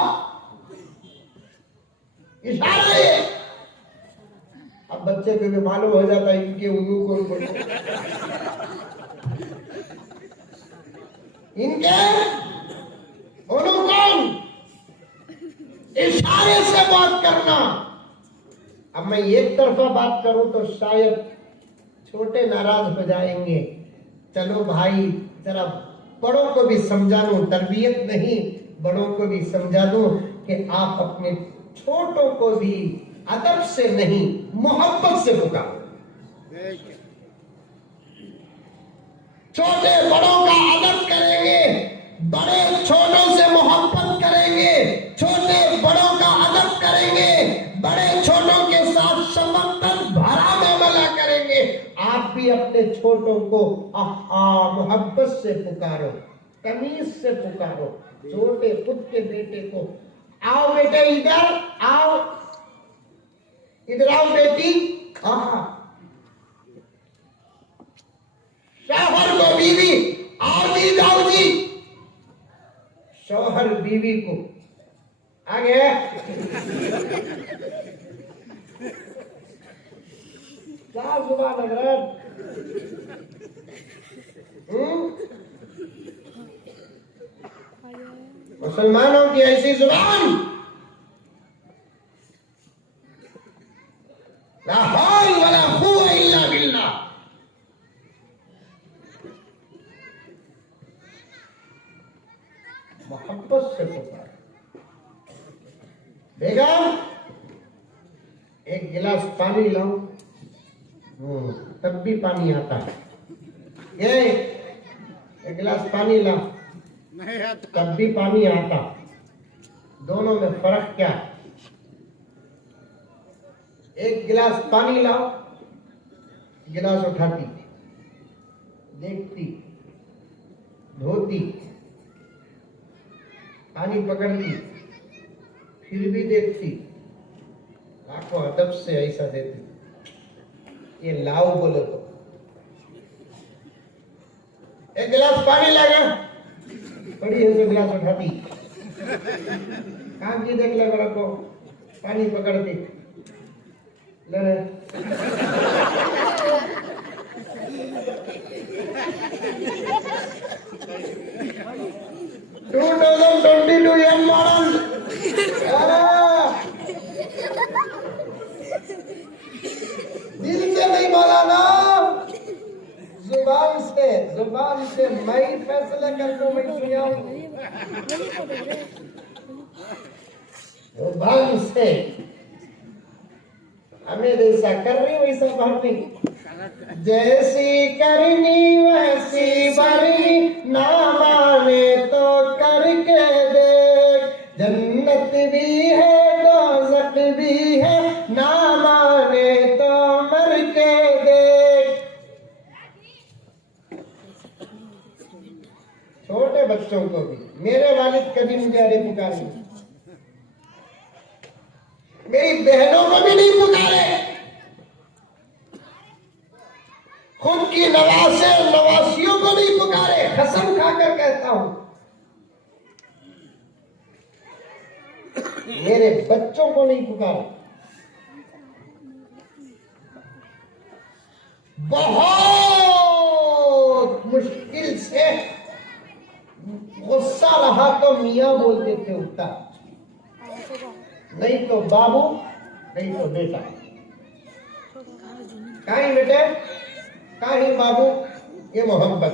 इशारा है। अब बच्चे को भी मालूम हो जाता है इनके उन्हों कौन बोल, इनके उन्हों कौन, इशारे से बात करना। अब मैं एक तरफा बात करूं तो शायद छोटे नाराज हो जाएंगे। चलो भाई जरा बड़ों को भी समझा दूं, तरबियत नहीं, बड़ों को भी समझा दूं कि आप अपने छोटों को भी अदब से नहीं, मोहब्बत से पुकारो। छोटे बड़ों का अदब करेंगे, बड़े छोटों से मोहब्बत करेंगे, छोटे बड़ों का अदब करेंगे, बड़े छोटों के साथ शफकत भरा मामला करेंगे। आप भी अपने छोटों को मोहब्बत से पुकारो, तमीज से पुकारो। छोटे खुद के बेटे को, आओ बेटे इधर आओ, इधर आओ बेटी। शौहर को बीवी, आओ जी जाओ जी। शौहर बीवी को आगे क्या जुबान हजरत, मुसलमानों की ऐसी जुबान, ला हौल वला कुव्वता इल्ला बिल्लाह। मोहब्बत से पुकार, बेगम एक गिलास पानी लाओ, तब भी पानी आता है। ये एक गिलास पानी ला, तब भी पानी आता। दोनों में फर्क क्या? एक गिलास पानी लाओ, गिलास उठाती, देखती, धोती, पानी पकड़ती, फिर भी देखती, आंखों अदब से ऐसा देती। ये लाओ बोलो तो एक गिलास पानी लाएगा, बड़ी है तो गिलास उठाती, काम की देख ले बड़ा को, पानी पकड़ती, ले 2022 year model। दिल से नहीं बोला ना, जुबान से मैं ही फैसला करके मैं सुनाऊं। जुबान से हमें जैसा कर रही वैसा बाहर नहीं। जैसी करनी वैसी भरनी, ना माने तो करके देख। जन्नत भी है दोज़ख भी है, ना माने तो मर के देख। छोटे बच्चों को भी मेरे वालिद कभी मुझे अरे पुकारे, मेरी बहनों को भी नहीं पुकारे, खुद की नवासे नवासियों को नहीं पुकारे। कसम खाकर कहता हूं, मेरे बच्चों को नहीं पुकारे। बहुत मुश्किल से गुस्सा रहा तो मियां बोलते थे उठता, नहीं तो बाबू, नहीं तो बेटा। कहीं बेटे, कहीं बाबू, ये मोहब्बत।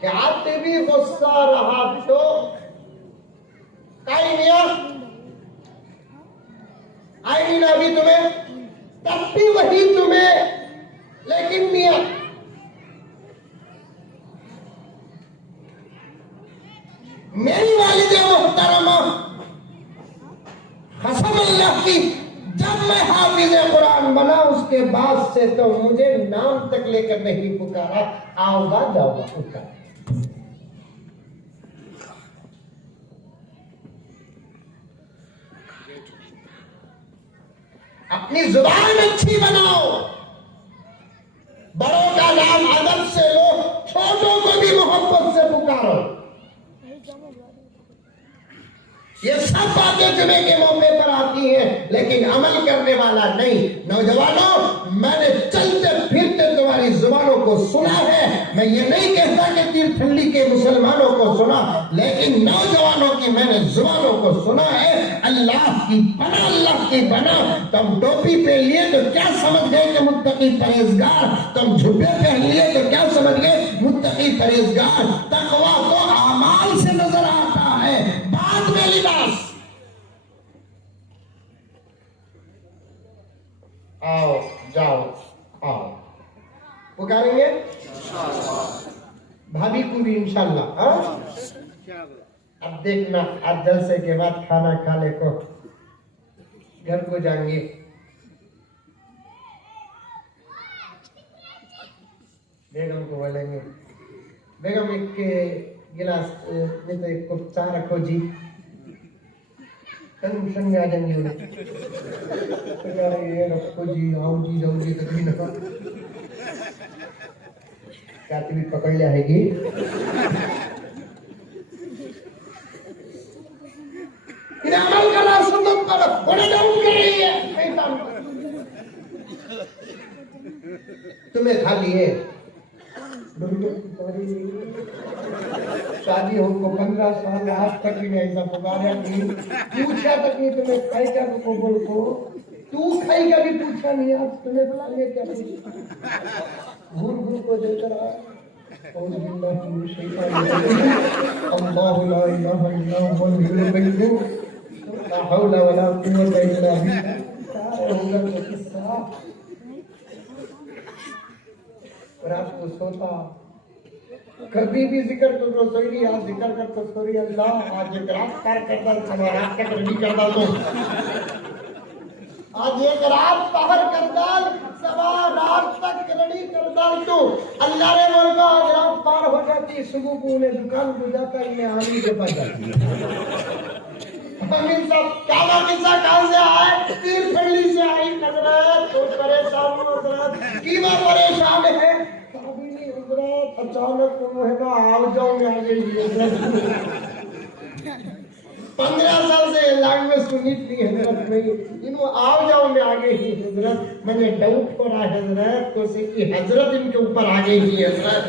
क्या भी गुस्सा रहा तो कहीं मियां आई ना भी तुम्हें, तब भी वही तुम्हें, लेकिन मियां मेरी वालिदे मोहतरमा कसम अल्लाह की, जब मैं हाफिज कुरान बना उसके बाद से तो मुझे नाम तक लेकर नहीं पुकारा, आओगा जाओगा पुकारा। अपनी जुबान अच्छी बनाओ, बड़ों का नाम अदब से लो, छोटों को भी मोहब्बत से पुकारो। ये सब बातें जुमे के मौके पर आती हैं, लेकिन अमल करने वाला नहीं। नौजवानों, मैंने चलते फिरते तुम्हारी जुबानों को सुना है। मैं ये नहीं कहता कि तीर्थहल्ली के मुसलमानों को सुना, लेकिन नौजवानों की मैंने जुबानों को सुना है। अल्लाह की पनाह, अल्लाह की बना। तुम टोपी पहन लिए तो क्या समझ गए कि मुत्तकी परहेजगार, तुम झुब्बे पहन लिए तो क्या समझ गए मुत्तकी परहेजगार। तकवा तो आमाल से नजर आता है, बाद में लिबास। आओ जाओ आओ, पुकारेंगे भाभी को भी इंशाल्लाह। अब देखना, आज जलसे के बाद खाना खा ले को घर को जाएंगे, बेगम को बोलेंगे, बेगम एक गिलास में तो एक कप चाय रखो जी, टेंशन में आ जाएंगे उन्हें। तो कह रहे ये रखो जी, आओ जी, जाओ जी, कभी ना क्या भी पकड़ लिया है कि अमल करना सुन्नत पर बड़े डाउन कर रही है, तुम्हें खाली है। शादी हो को 15 साल, आज तक भी नहीं ऐसा पुकारा नहीं, पूछा तक नहीं तुम्हें खाई क्या को बोल को, तू खाई का भी पूछा नहीं, आज तुम्हें बुला लिया क्या घूर घूर को देकर आया। अल्लाहु ला इलाहा इल्ला हुवल हय्युल कय्यूम, ला हौला वला कुव्वता इल्ला बिल्लाह। होगा तो किस्सा रात को सोता, कभी भी जिक्र करो सोई, आज जिक्र कर तो सोई अल्लाह, आज एक रात पार करता हूँ, रात तक रेडी करता हूँ, आज एक रात पार करता, सवा रात तक रेडी करता तू। अल्लाह ने बोला आज रात पार हो जाती, सुबह को उन्हें दुकान को जाता, इन्हें आनी के पास जाती। अमीन साहब काला किस्सा कहाँ से आए? तीर्थहल्ली से आई हजरत, तो परेशान हजरत, कीमा परेशान है, काबिनी हजरत, अचानक तो है ना आओ जाओ में आ गई। 15 साल से लैंग्वेज सुनी थी हजरत में, इनको आओ जाओ में आ गई थी हजरत। मैंने डाउट हो रहा है हजरत तो से कि हजरत इनके ऊपर आ गई थी हजरत।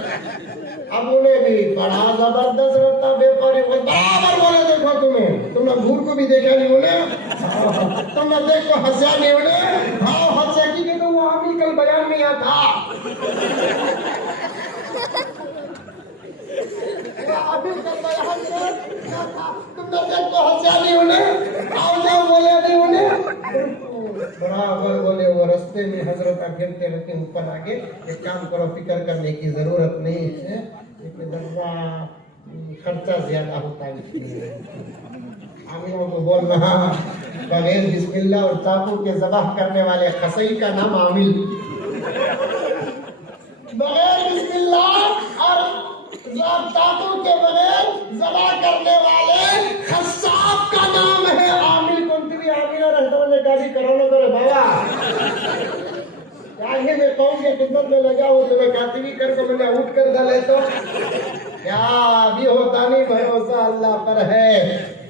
अब उन्हें भी बड़ा जबरदस्त रहता व्यापारी, बराबर बोले देखो तुम्हें, तुमने घूर को भी देखा नहीं उन्हें, तुमने देखो हंसा नहीं उन्हें, हाँ हंसा की तो वो आमी कल बयान में यहाँ था। अभी कल बयान में तुमने देखो हंसा नहीं उन्हें, आओ जाओ बोले नहीं उन्हें। बराबर बोले वो रास्ते में हजरत गिरते रहते ऊपर आगे, एक काम करो फिक्र करने की जरूरत नहीं है, खर्चा ज्यादा होता है इसलिए। आमिलों को बोल रहा बगैर बिस्मिल्लाह और चाकू के ज़बाह करने वाले खसई का नाम आमिल, बगैर बिस्मिल्लाह और चाकू के बगैर ज़बाह करने वाले खस्साब का नाम है आमिल। कौन सी भी आमिल और रहने का भी करोड़ों करे बाबा, आगे में कौन के खिदमत में लगा हो तो मैं कातिबी करके मैंने आउट कर डाले तो क्या भी होता नहीं, भरोसा अल्लाह पर है।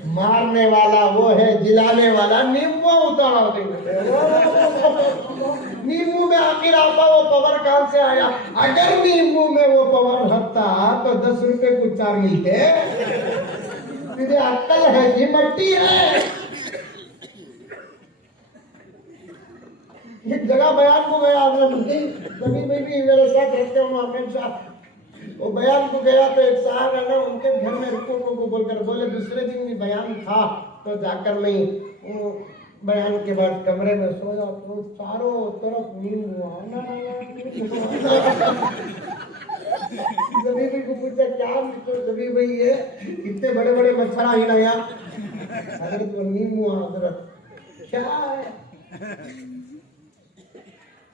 मारने वाला वो है, जिलाने वाला नींबू उतारा देंगे। नींबू में आखिर आता वो पावर कहां से आया? अगर नींबू में वो पावर होता तो 10 रुपए को 4 मिलते। तुझे अक्ल है कि मट्टी है? एक जगह बयान को गया कभी भी मेरे साथ रहते हो वो बयान को गया तो एक साहब है ना उनके घर में रुको को बोलकर बोले दूसरे दिन भी बयान था तो जाकर मैं बयान के बाद कमरे में सोया तो चारों तरफ नींबू जबी को पूछा क्या तो जबी भाई ये इतने बड़े बड़े मच्छर ही ना यहाँ अगर तो नींबू हजरत क्या है?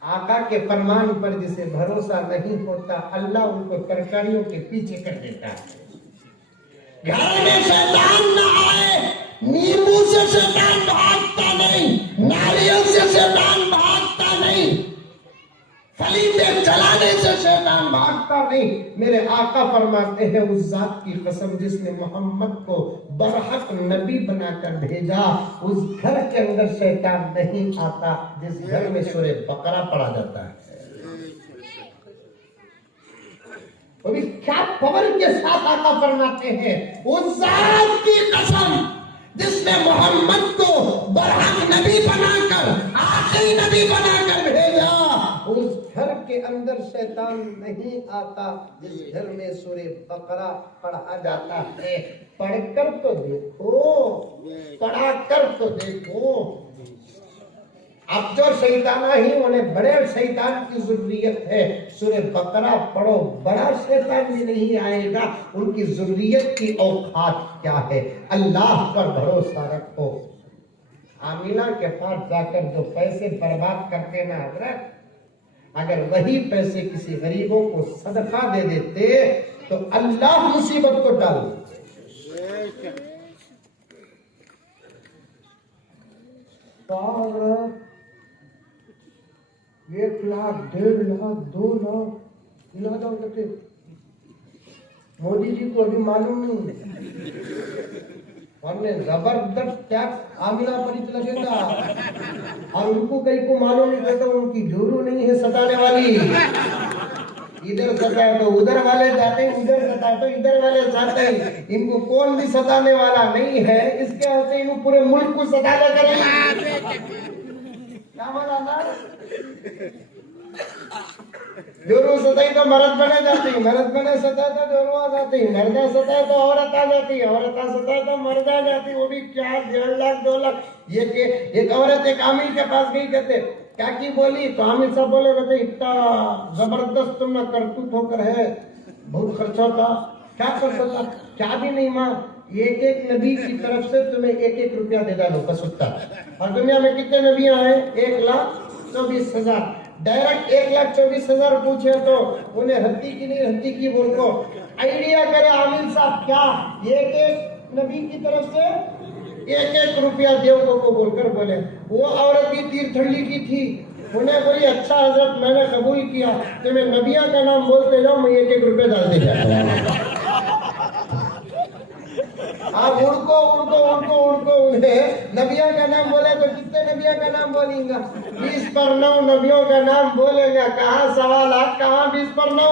आका के फरमान पर जिसे भरोसा नहीं होता अल्लाह उनको तरकारियों के पीछे कर देता है। घर में शैतान न आए, नींबू से शैतान भागता नहीं, नारियल से शैतान भागता नहीं, फलीते चलाने से शैतान भागता नहीं। मेरे आका फरमाते हैं उस जात की कसम जिसने मोहम्मद को बरहक नबी बनाकर भेजा, उस घर के अंदर शैतान नहीं आता जिस घर में सूरे बकरा पढ़ा जाता है। वो भी क्या पावर के साथ आका फरमाते हैं उस जात की कसम जिसने मोहम्मद को बरहक नबी बनाकर आखिरी नबी बनाकर भेजा, उस घर के अंदर शैतान नहीं आता जिस घर में सूरे बकरा पढ़ा जाता है। पढ़कर तो देखो, पढ़ा कर तो देखो। अब जो शैताना ही उन्हें बड़े शैतान की जरूरत है, सूरे बकरा पढ़ो, बड़ा शैतान भी नहीं आएगा। उनकी जरूरत की औकात क्या है? अल्लाह पर भरोसा रखो। आमिना के पास जाकर जो पैसे बर्बाद करते ना हजरत, अगर वही पैसे किसी गरीबों को सदका दे देते तो अल्लाह मुसीबत को डाल देते। 1 लाख 1.5 लाख 2 लाख इलाजा करते। मोदी जी को अभी मालूम नहीं हमने जबरदस्त टैक्स आमिना पर लगेगा और उनको कहीं को मालूम नहीं रहता उनकी जोरू नहीं है सताने वाली। इधर सताए तो उधर वाले जाते हैं, उधर सताए तो इधर वाले जाते हैं। इनको कौन भी सताने वाला नहीं है, इसके वजह इनको पूरे मुल्क को सताना करेंगे। क्या बोला ना? जोरू सताई तो मर्द बने जाती, मर्द बने सताए तो जोरू आ जाती, मर्दा सताए तो औरत आ जाती, औरत सताए तो मर्द आ जाती। वो भी क्या 1.5 लाख 2 लाख। ये एक औरत एक आमिर के पास गई, कहते क्या की बोली तो आमिर साहब बोले कहते इतना जबरदस्त तुम करतूत होकर है, बहुत खर्चा था। क्या कर सकता? क्या भी नहीं माँ, एक नबी की तरफ से तुम्हें 1 रुपया दे डालो बस उतना। और दुनिया में कितने नबियां हैं? 1,24,000। डायरेक्ट 1,24,000 पूछे तो उन्हें हद्दी की नहीं हद्दी की बोल को आइडिया करे आमिर साहब क्या एक नबी की तरफ से 1 रुपया देवों को बोलकर बोले। वो औरत भी तीर्थहल्ली की थी, उन्हें बोली अच्छा हजरत मैंने कबूल किया, तुम्हें नबिया का नाम बोलते जाओ, मैं 1 रुपया डाल दे जाता। आप उड़को उड़को उड़को उड़को उन्हें नबिया का नाम बोले तो कितने नबिया का नाम बोलेंगे? 20 पर 9 नबियों का नाम बोलेगा। कहाँ सवाल आप कहाँ 20 पर 9?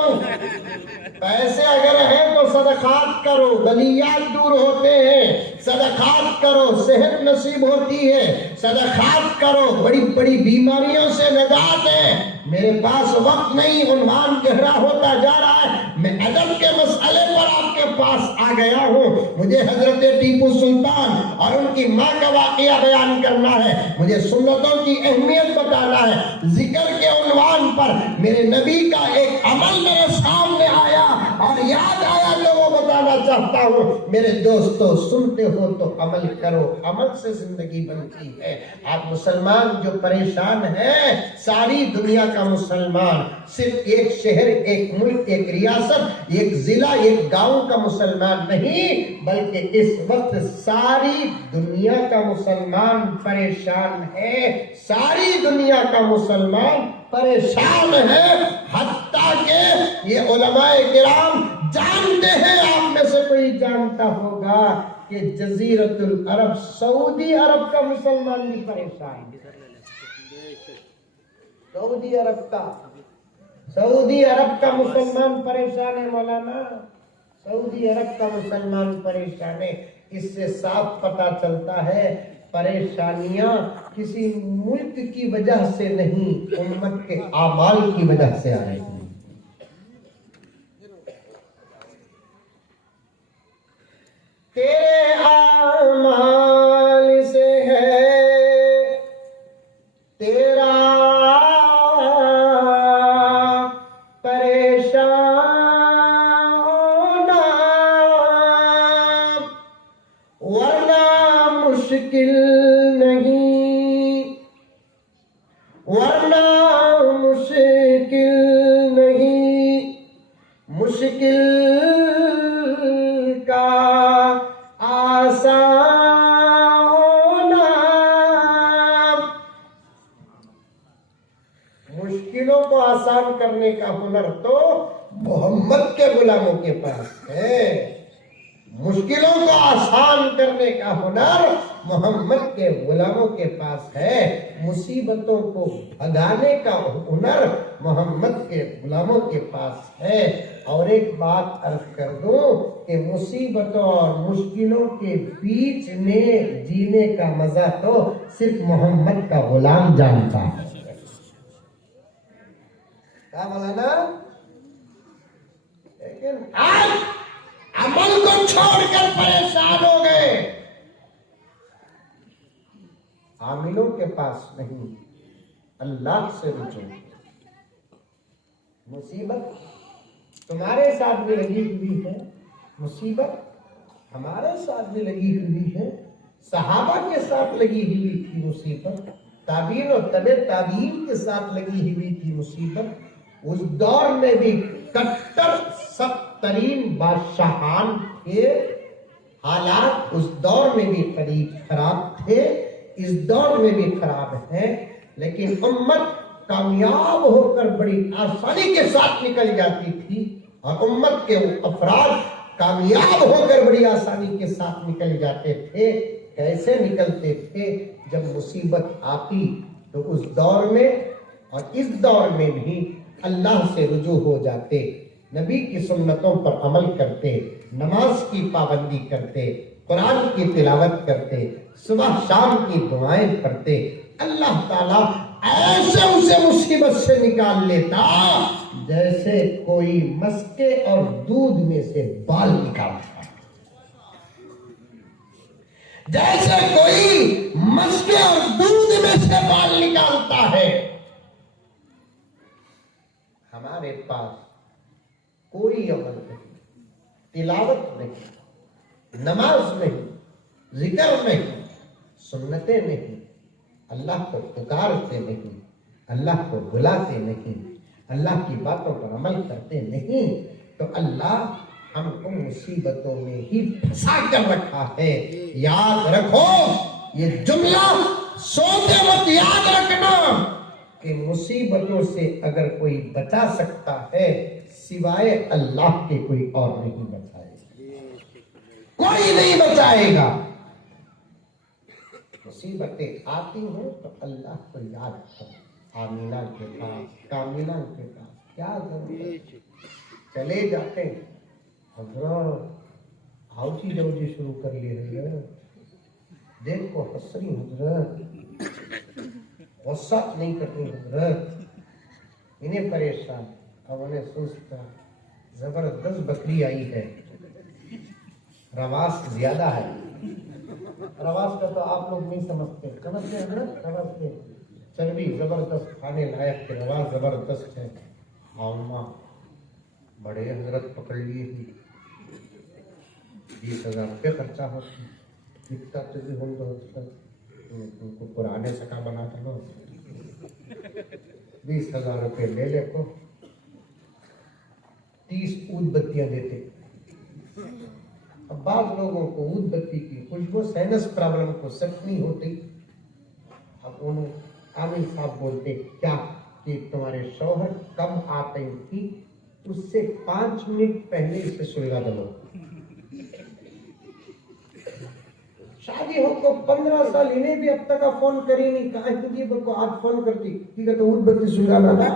पैसे अगर है तो सदकात करो, बलियात दूर होते हैं। सदकात करो, सेहत नसीब होती है। सदकात करो, बड़ी बड़ी बीमारियों से निजात है। मेरे पास वक्त नहीं, उन्वान गहरा होता जा रहा है। मैं अदब के मसले पर आपके पास आ गया हूँ। मुझे हजरत टीपू सुल्तान और उनकी माँ का वाकया बयान करना है, मुझे सुन्नतों की अहमियत बताना है। जिक्र के उन्वान पर मेरे नबी का एक अमल मेरे सामने आया और याद आया तो वो बताना चाहता हूँ। मेरे दोस्तों, सुनते हो तो अमल करो, अमल से जिंदगी बनती है। आप मुसलमान जो परेशान है, सारी दुनिया का मुसलमान, सिर्फ एक शहर, एक मुल्क, एक रियासत, एक जिला, एक गांव का मुसलमान नहीं, बल्कि इस वक्त सारी दुनिया का मुसलमान परेशान है। सारी दुनिया का मुसलमान परेशान है। हत्ता के ये उलमाए किराम जानते हैं, आप में से कोई जानता होगा कि जजीरतुल अरब, सऊदी अरब का मुसलमान भी परेशान है। सऊदी अरब का मुसलमान परेशान है मौलाना, सऊदी अरब का मुसलमान परेशान है। इससे साफ पता चलता है परेशानियां किसी मुल्क की वजह से नहीं, उम्मत के आमाल की वजह से आ रही है। तेरे आमाल से है तेरा परेशान होना, वरना मुश्किल नहीं, वरना मुश्किल नहीं, मुश्किल का आसान होना। मुश्किलों को आसान करने का हुनर तो मोहम्मद के गुलामों के पास है। मुश्किलों को आसान करने का हुनर मोहम्मद के गुलामों के पास है। मुसीबतों को भगाने का हुनर मोहम्मद के गुलामों के पास है। और एक बात अर्ज कर दूं कि मुसीबतों और मुश्किलों के बीच में जीने का मजा तो सिर्फ मोहम्मद का गुलाम जानता है। क्या मौलाना? लेकिन आज अमल को छोड़कर परेशान हो गए। आमिलों के पास नहीं, अल्लाह से रुजू। मुसीबत तुम्हारे साथ भी लगी हुई है, मुसीबत हमारे साथ भी लगी हुई है। सहाबा के साथ लगी हुई थी मुसीबत, ताबीन और तबे ताबीन के साथ लगी हुई थी मुसीबत। उस दौर में भी कट्टर सख्तरीन बादशाहान थे, हालात उस दौर में भी करीब खराब थे, इस दौर में भी खराब है। लेकिन उम्मत कामयाब होकर बड़ी आसानी के साथ निकल जाती थी और उम्मत के अफराद कामयाब होकर बड़ी आसानी के साथ निकल जाते थे। कैसे निकलते थे? जब मुसीबत आती तो उस दौर में और इस दौर में भी अल्लाह से रुजू हो जाते, नबी की सुन्नतों पर अमल करते, नमाज की पाबंदी करते, कुरान की तिलावत करते, सुबह शाम की दुआएं पढ़ते। अल्लाह ताला ऐसे उसे मुसीबत से निकाल लेता जैसे कोई मस्के और दूध में से बाल निकालता, जैसे कोई मस्के और दूध में से बाल निकालता है। हमारे पास कोई अमल नहीं, तिलावत नहीं, नमाज नहीं, जिक्र नहीं, सुन्नतें नहीं, अल्लाह को पुकारते नहीं, अल्लाह को बुलाते नहीं, अल्लाह की बातों पर अमल करते नहीं, तो अल्लाह हमको मुसीबतों में ही फंसा कर रखा है। याद रखो ये जुमला, सोते मत, याद रखना कि मुसीबतों से अगर कोई बचा सकता है सिवाय अल्लाह के कोई और नहीं बचाएगा, कोई नहीं बचाएगा। मुसीबतें आती हैं तो अल्लाह को याद करो। आमीना के पास, कामिना के पास क्या जरूरत, चले जाते हजरत हाउची जाऊजी शुरू कर ली है, देखो हसरी हजरत, वसात नहीं करनी हजरत, इन्हें परेशान, अब उन्हें सुस्ता जबरदस्त बकरी आई है, रवास ज्यादा है। रवास का तो आप लोग नहीं समझते, समझते हैं ना? रवास के चर्बी जबरदस्त, खाने लायक के रवास जबरदस्त है। अम्मा बड़े हजरत पकड़ लिए थी, 20,000 रुपये खर्चा होता, दिखता तो भी हम उनको पुराने सका बना कर लो, 20,000 रुपये ले ले को 30 ऊदबत्तियां देते। अब बाद लोगों को ऊदबत्ती की खुशबू साइनस प्रॉब्लम को सेट नहीं होती। अब उन्हें आमिर साहब बोलते क्या कि तुम्हारे शौहर कब आते थी, उससे 5 मिनट पहले इसे सुलगा दो। शादी हो को 15 साल, इन्हें भी अब तक फोन करी नहीं, कहा तुझे को आज फोन करती, ठीक है तो ऊदबत्ती सुलगाना था।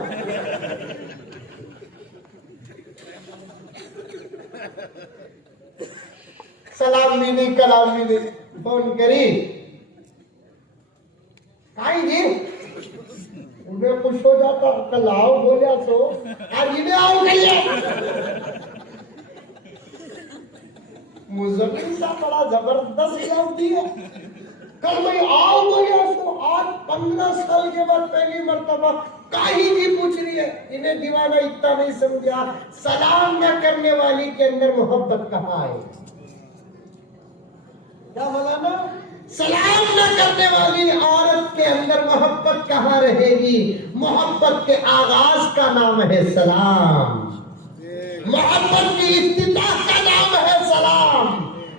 सलाम भी नहीं, कलाम भी नहीं, फोन करी काई जी उन्हें खुश हो जाता, कल आओ बोलिया सो आज इन्हें आओ कहिए। मुजम्मिल सा बड़ा जबरदस्त जाती है, कल मैं आओ बोलिया सो आज 15 साल के बाद पहली मर्तबा काई जी पूछ रही है। इन्हें दीवाना इतना नहीं समझा, सलाम न करने वाली के अंदर मोहब्बत कहाँ है? क्या मौलाना? सलाम न करने वाली औरत के अंदर मोहब्बत कहाँ रहेगी? मोहब्बत के आगाज का नाम है सलाम, मोहब्बत की इफ्तिताह का नाम है सलाम,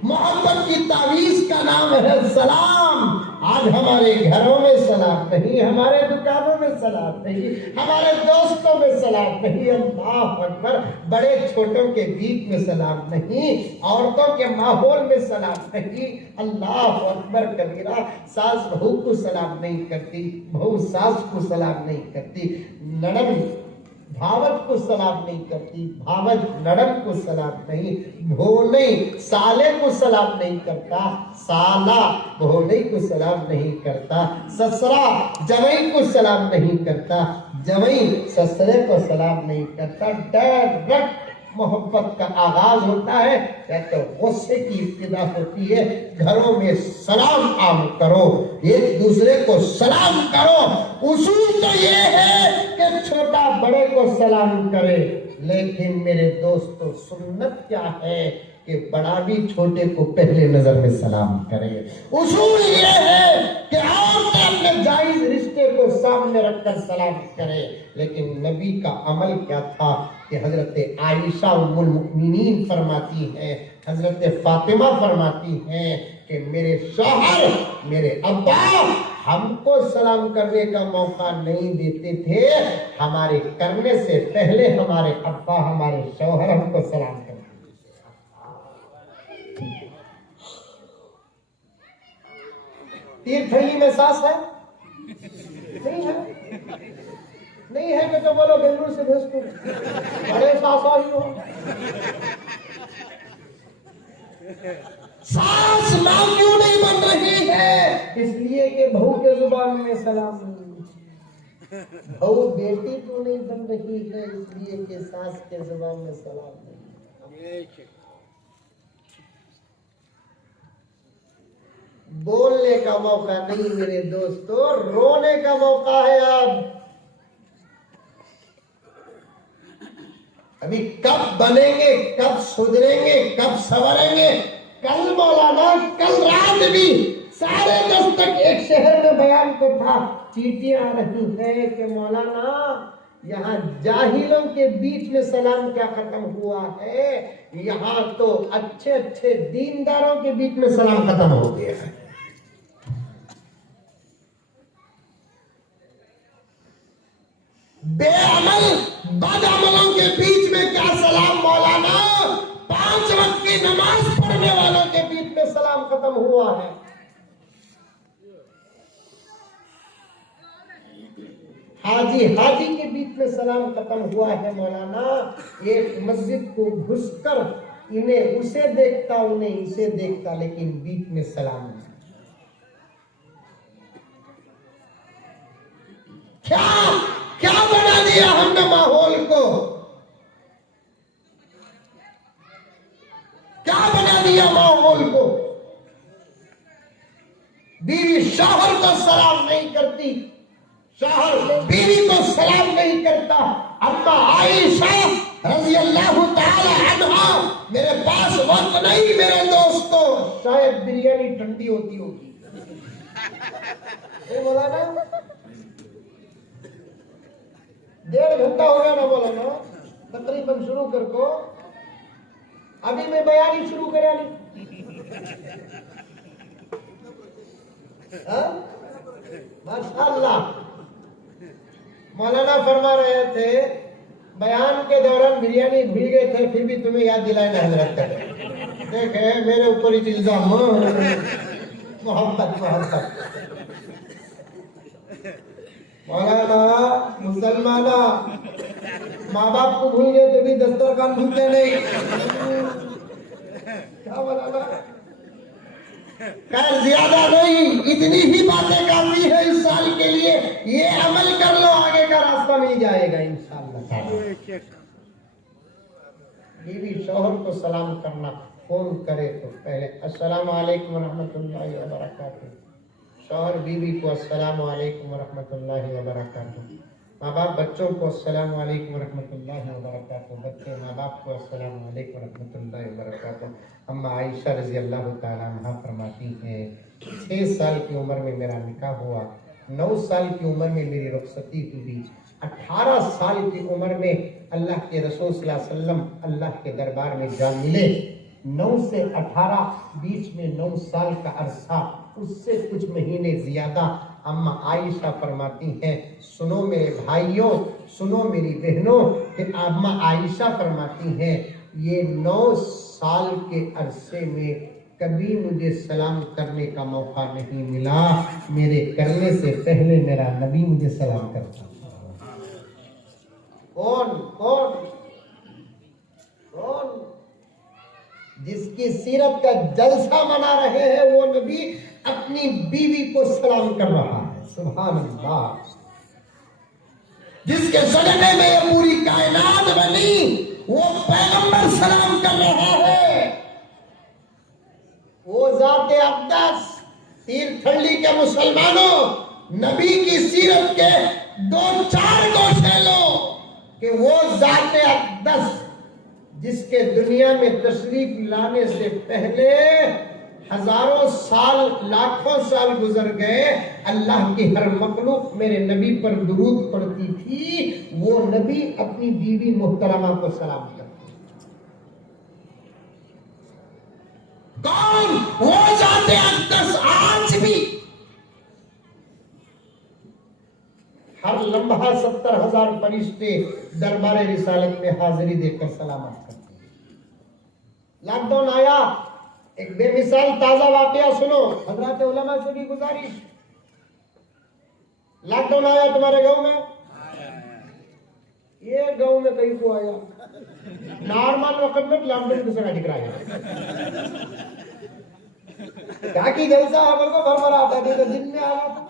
मोहब्बत की तावीज का नाम है सलाम। आज हमारे घरों में सलाम नहीं, हमारे दुकानों में सलाम नहीं, हमारे दोस्तों में सलाम नहीं, अल्लाह अकबर, बड़े छोटों के बीच में सलाम नहीं, औरतों के माहौल में सलाम नहीं, अल्लाह अकबर कबीरा। सास बहू को सलाम नहीं करती, बहू सास को सलाम नहीं करती, ननद भावत को सलाम नहीं करती, भावत नड़न को सलाम नहीं, भोले साले को सलाम नहीं करता, साला भोले को सलाम नहीं करता, ससरा जवई को सलाम नहीं करता, जवई ससरे को सलाम नहीं करता। डायरेक्ट मोहब्बत का आगाज होता है, कहते गुस्से की इब्तिदा होती है। घरों में सलाम आम करो, एक दूसरे को सलाम करो। उसूल तो ये है कि छोटा बड़े को सलाम करे, लेकिन मेरे दोस्तों सुन्नत क्या है कि बड़ा भी छोटे को पहले नजर में सलाम करे। उसूल ये है कि औरतें अपने जायज रिश्ते को सामने रखकर सलाम करे, लेकिन नबी का अमल क्या था कि हजरत आयशा उम्मुल मुमिनीन फरमाती हैं, हजरत फातिमा फरमाती हैं कि मेरे शौहर, मेरे अब्बा हमको सलाम करने का मौका नहीं देते थे, हमारे करने से पहले हमारे अब्बा, हमारे शौहर हमको सलाम करते। तीर्थहल्ली में सास है? नहीं है, नहीं है कि तो बोलो बेंगलुरु से भेज दो, बड़े सासा ही हो। सास मां क्यों नहीं बन रही है? इसलिए कि बहू के जुबान में सलाम नहीं। बहू बेटी क्यों नहीं बन रही है? इसलिए कि सास के जुबान में सलाम नहीं। बोलने का मौका नहीं मेरे दोस्तों, रोने का मौका है। अब अभी कब बनेंगे, कब सुधरेंगे, कब संवरेंगे? कल मौलाना, कल रात भी 10:30 तक एक शहर में बयान को था, चीटियां आ रही है कि मौलाना यहाँ जाहिलों के बीच में सलाम क्या खत्म हुआ है, यहाँ तो अच्छे अच्छे दीनदारों के बीच में सलाम खत्म हो गया है। बेअमल बदअमलों के बीच में क्या सलाम मौलाना? 5 वक्त की नमाज पढ़ने वालों के बीच में सलाम खत्म हुआ है। हाजी के बीच में सलाम खत्म हुआ है मौलाना। एक मस्जिद को घुसकर इन्हें उसे देखता, उन्हें इसे देखता, लेकिन बीच में सलाम नहीं। क्या क्या बना दिया हमने माहौल को? तबाह बना दिया माहौल को। बीवी शौहर को सलाम नहीं करती, शौहर बीवी को सलाम नहीं करता। अम्मा आयशा रज़ी अल्लाह ताला अन्हा, मेरे पास वक्त नहीं मेरे दोस्तों, शायद बिरयानी ठंडी होती होगी। बोला ना, 1.5 घंटा हो गया ना, बोला ना तकरीबन शुरू कर को, अभी मैं बयान ही शुरू करा नहीं। माशाअल्लाह, मौलाना फरमा रहे थे बयान के दौरान बिरयानी भूल गए थे, फिर भी तुम्हें याद दिलाए ना हजरत तक। देखे मेरे ऊपर ही इल्जाम, मोहब्बत मोहब्बत। मौलाना मुसलमाना माँ बाप को भूल गए तो भी दस्तरखान भूलते नहीं। क्या मौलाना, खैर ज्यादा नहीं, इतनी ही बातें काफी है इस साल के लिए। ये अमल कर लो, आगे का रास्ता मिल जाएगा इंशाअल्लाह। बीवी शौहर को सलाम करना, फोन करे तो पहले अस्सलामु अलैकुम रहमतुल्लाहि व बरकातुहू, शौहर बीवी को अस्सलामु अलैकुम रहमतुल्लाहि व बरकातुहू, माँ बाप बच्चों को अस्सलामु अलैकुम रहमतुल्लाहि व बरकातुहू, बच्चे माँ बाप को अस्सलामु अलैकुम रहमतुल्लाहि व बरकातुहू। अम्मा आयशा रज़ी अल्लाह ताला अन्हा फरमाती हैं, 6 साल की उम्र में मेरा निकाह हुआ, 9 साल की उम्र में मेरी रुखसती हुई, 18 साल की उम्र में अल्लाह के रसूल सल्लल्लाहु अलैहि वसल्लम अल्लाह के दरबार में जा मिले। 9 से 18 बीच में 9 साल का अरसा, उससे कुछ महीने ज्यादा। अम्मा आयशा फरमाती हैं, सुनो मेरे भाइयों, सुनो मेरी बहनों, कि अम्मा आयशा फरमाती हैं ये 9 साल के अरसे में कभी मुझे सलाम करने का मौका नहीं मिला, मेरे करने से पहले मेरा नबी मुझे सलाम करता। कौन कौन कौन जिसकी सीरत का जलसा मना रहे हैं, वो नबी अपनी बीवी को सलाम कर रहा है। सुभान अल्लाह। जिसके सदमे में ये पूरी कायनात बनी, वो पैगंबर सलाम कर रहा है। वो जाते अक़दस तीर्थहल्ली के मुसलमानों, नबी की सीरत के 2-4 गोशे लो कि वो जाते अक़दस जिसके दुनिया में तशरीफ लाने से पहले हजारों साल, लाखों साल गुजर गए, अल्लाह की हर मखलूक मेरे नबी पर दुरूद पढ़ती थी, वो नबी अपनी बीवी मुहतरमा को सलाम करती। कौन? वो जाते अक़दस आज भी हर लम्हा 70,000 फरिश्ते दरबार रिसालत में हाजिरी देकर सलामत करते हैं। लॉकडाउन आया, एक बेमिसाल ताजा वाकया सुनो, हजरत उलमा से भी गुजारिश। लॉकडाउन आया तुम्हारे गांव में, ये गांव में कहीं को आया, नॉर्मल वक्त में लॉकडाउन किसी का दिख रहा है। क्या की जलसा अगर को भरभरा आता है, तो दिन में आ रहा था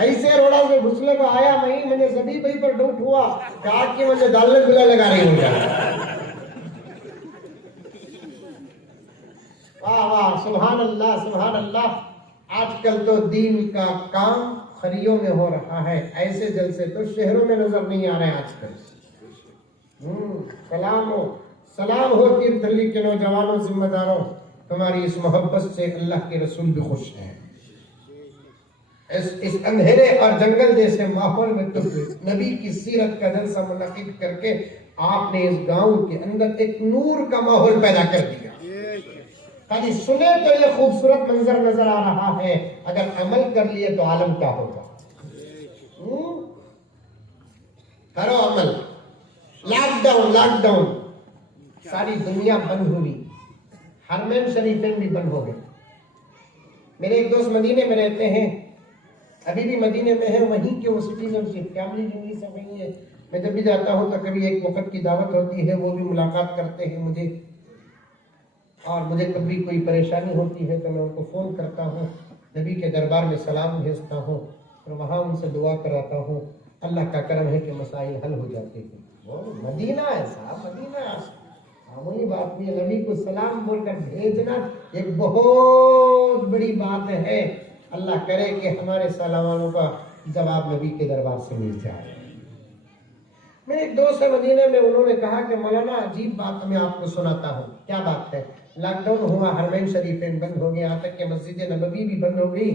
ऐसे रोड़ा से घुसले को आया नहीं, मैंने सभी भाई पर डाउट हुआ क्या कि मुझे दाल गुला लगा रही हूँ। वाह वाह, सुभान अल्लाह सुभान अल्लाह। आजकल तो दीन का काम खरियों में हो रहा है, ऐसे जलसे तो शहरों में नजर नहीं आ रहे हैं आजकल। सलाम हो तीर्थहल्ली के नौजवानों, जिम्मेदारों, तुम्हारी इस मोहब्बत से अल्लाह के रसूल भी खुश हैं। इस अंधेरे और जंगल जैसे माहौल में तो नबी की सीरत का जलसा मुनक़िद करके आपने इस गांव के अंदर एक नूर का माहौल पैदा कर दिया। खाली सुने तो ये खूबसूरत मंजर नजर आ रहा है, अगर अमल कर लिए तो आलम क्या होगा। करो अमल। लॉकडाउन लॉकडाउन, सारी दुनिया बंद हुई, हरमैन शरीफें भी बंद हो गए। मेरे एक दोस्त मदीने में रहते हैं, अभी भी मदीने में है, वहीं के वो सिटीजनशिप फैमिली जिंदगी से वही है। मैं जब भी जाता हूँ तो कभी एक वक्त की दावत होती है, वो भी मुलाकात करते हैं मुझे, और मुझे कभी कोई परेशानी होती है तो मैं उनको फ़ोन करता हूँ, नबी के दरबार में सलाम भेजता हूँ और वहाँ उनसे दुआ कराता हूँ। अल्लाह का करम है कि मसाइल हल हो जाते हैं। वो मदीना है साहब, मदीना। मामूली बात नहीं, नबी को सलाम बोलकर भेजना एक बहुत बड़ी बात है। अल्लाह करे कि हमारे सलामों का जवाब नबी के दरबार से मिल जाए। मेरे एक दोस्त है मदीने में, उन्होंने कहा कि मौलाना अजीब बात मैं आपको सुनाता हूँ। क्या बात है? लॉकडाउन हुआ, हरमैन शरीफें बंद हो गए, यहाँ तक कि मस्जिद नबवी भी बंद हो गई।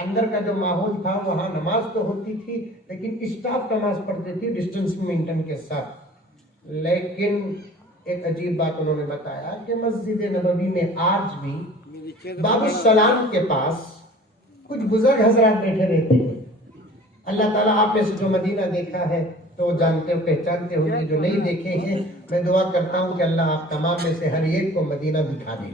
अंदर का जो माहौल था, वहाँ नमाज तो होती थी लेकिन स्टाफ नमाज पढ़ती थी डिस्टेंस मेंटेन के साथ। लेकिन एक अजीब बात उन्होंने बताया कि मस्जिद नबवी में आज भी बाबू सलाम के पास कुछ बुजुर्ग हजरात बैठे रहते हैं। अल्लाह ताला आप में से जो मदीना देखा है तो जानते हो, पहचानते होंगे, जो नहीं देखे हैं मैं दुआ करता हूँ कि अल्लाह आप तमाम में से हर एक को मदीना दिखा दे।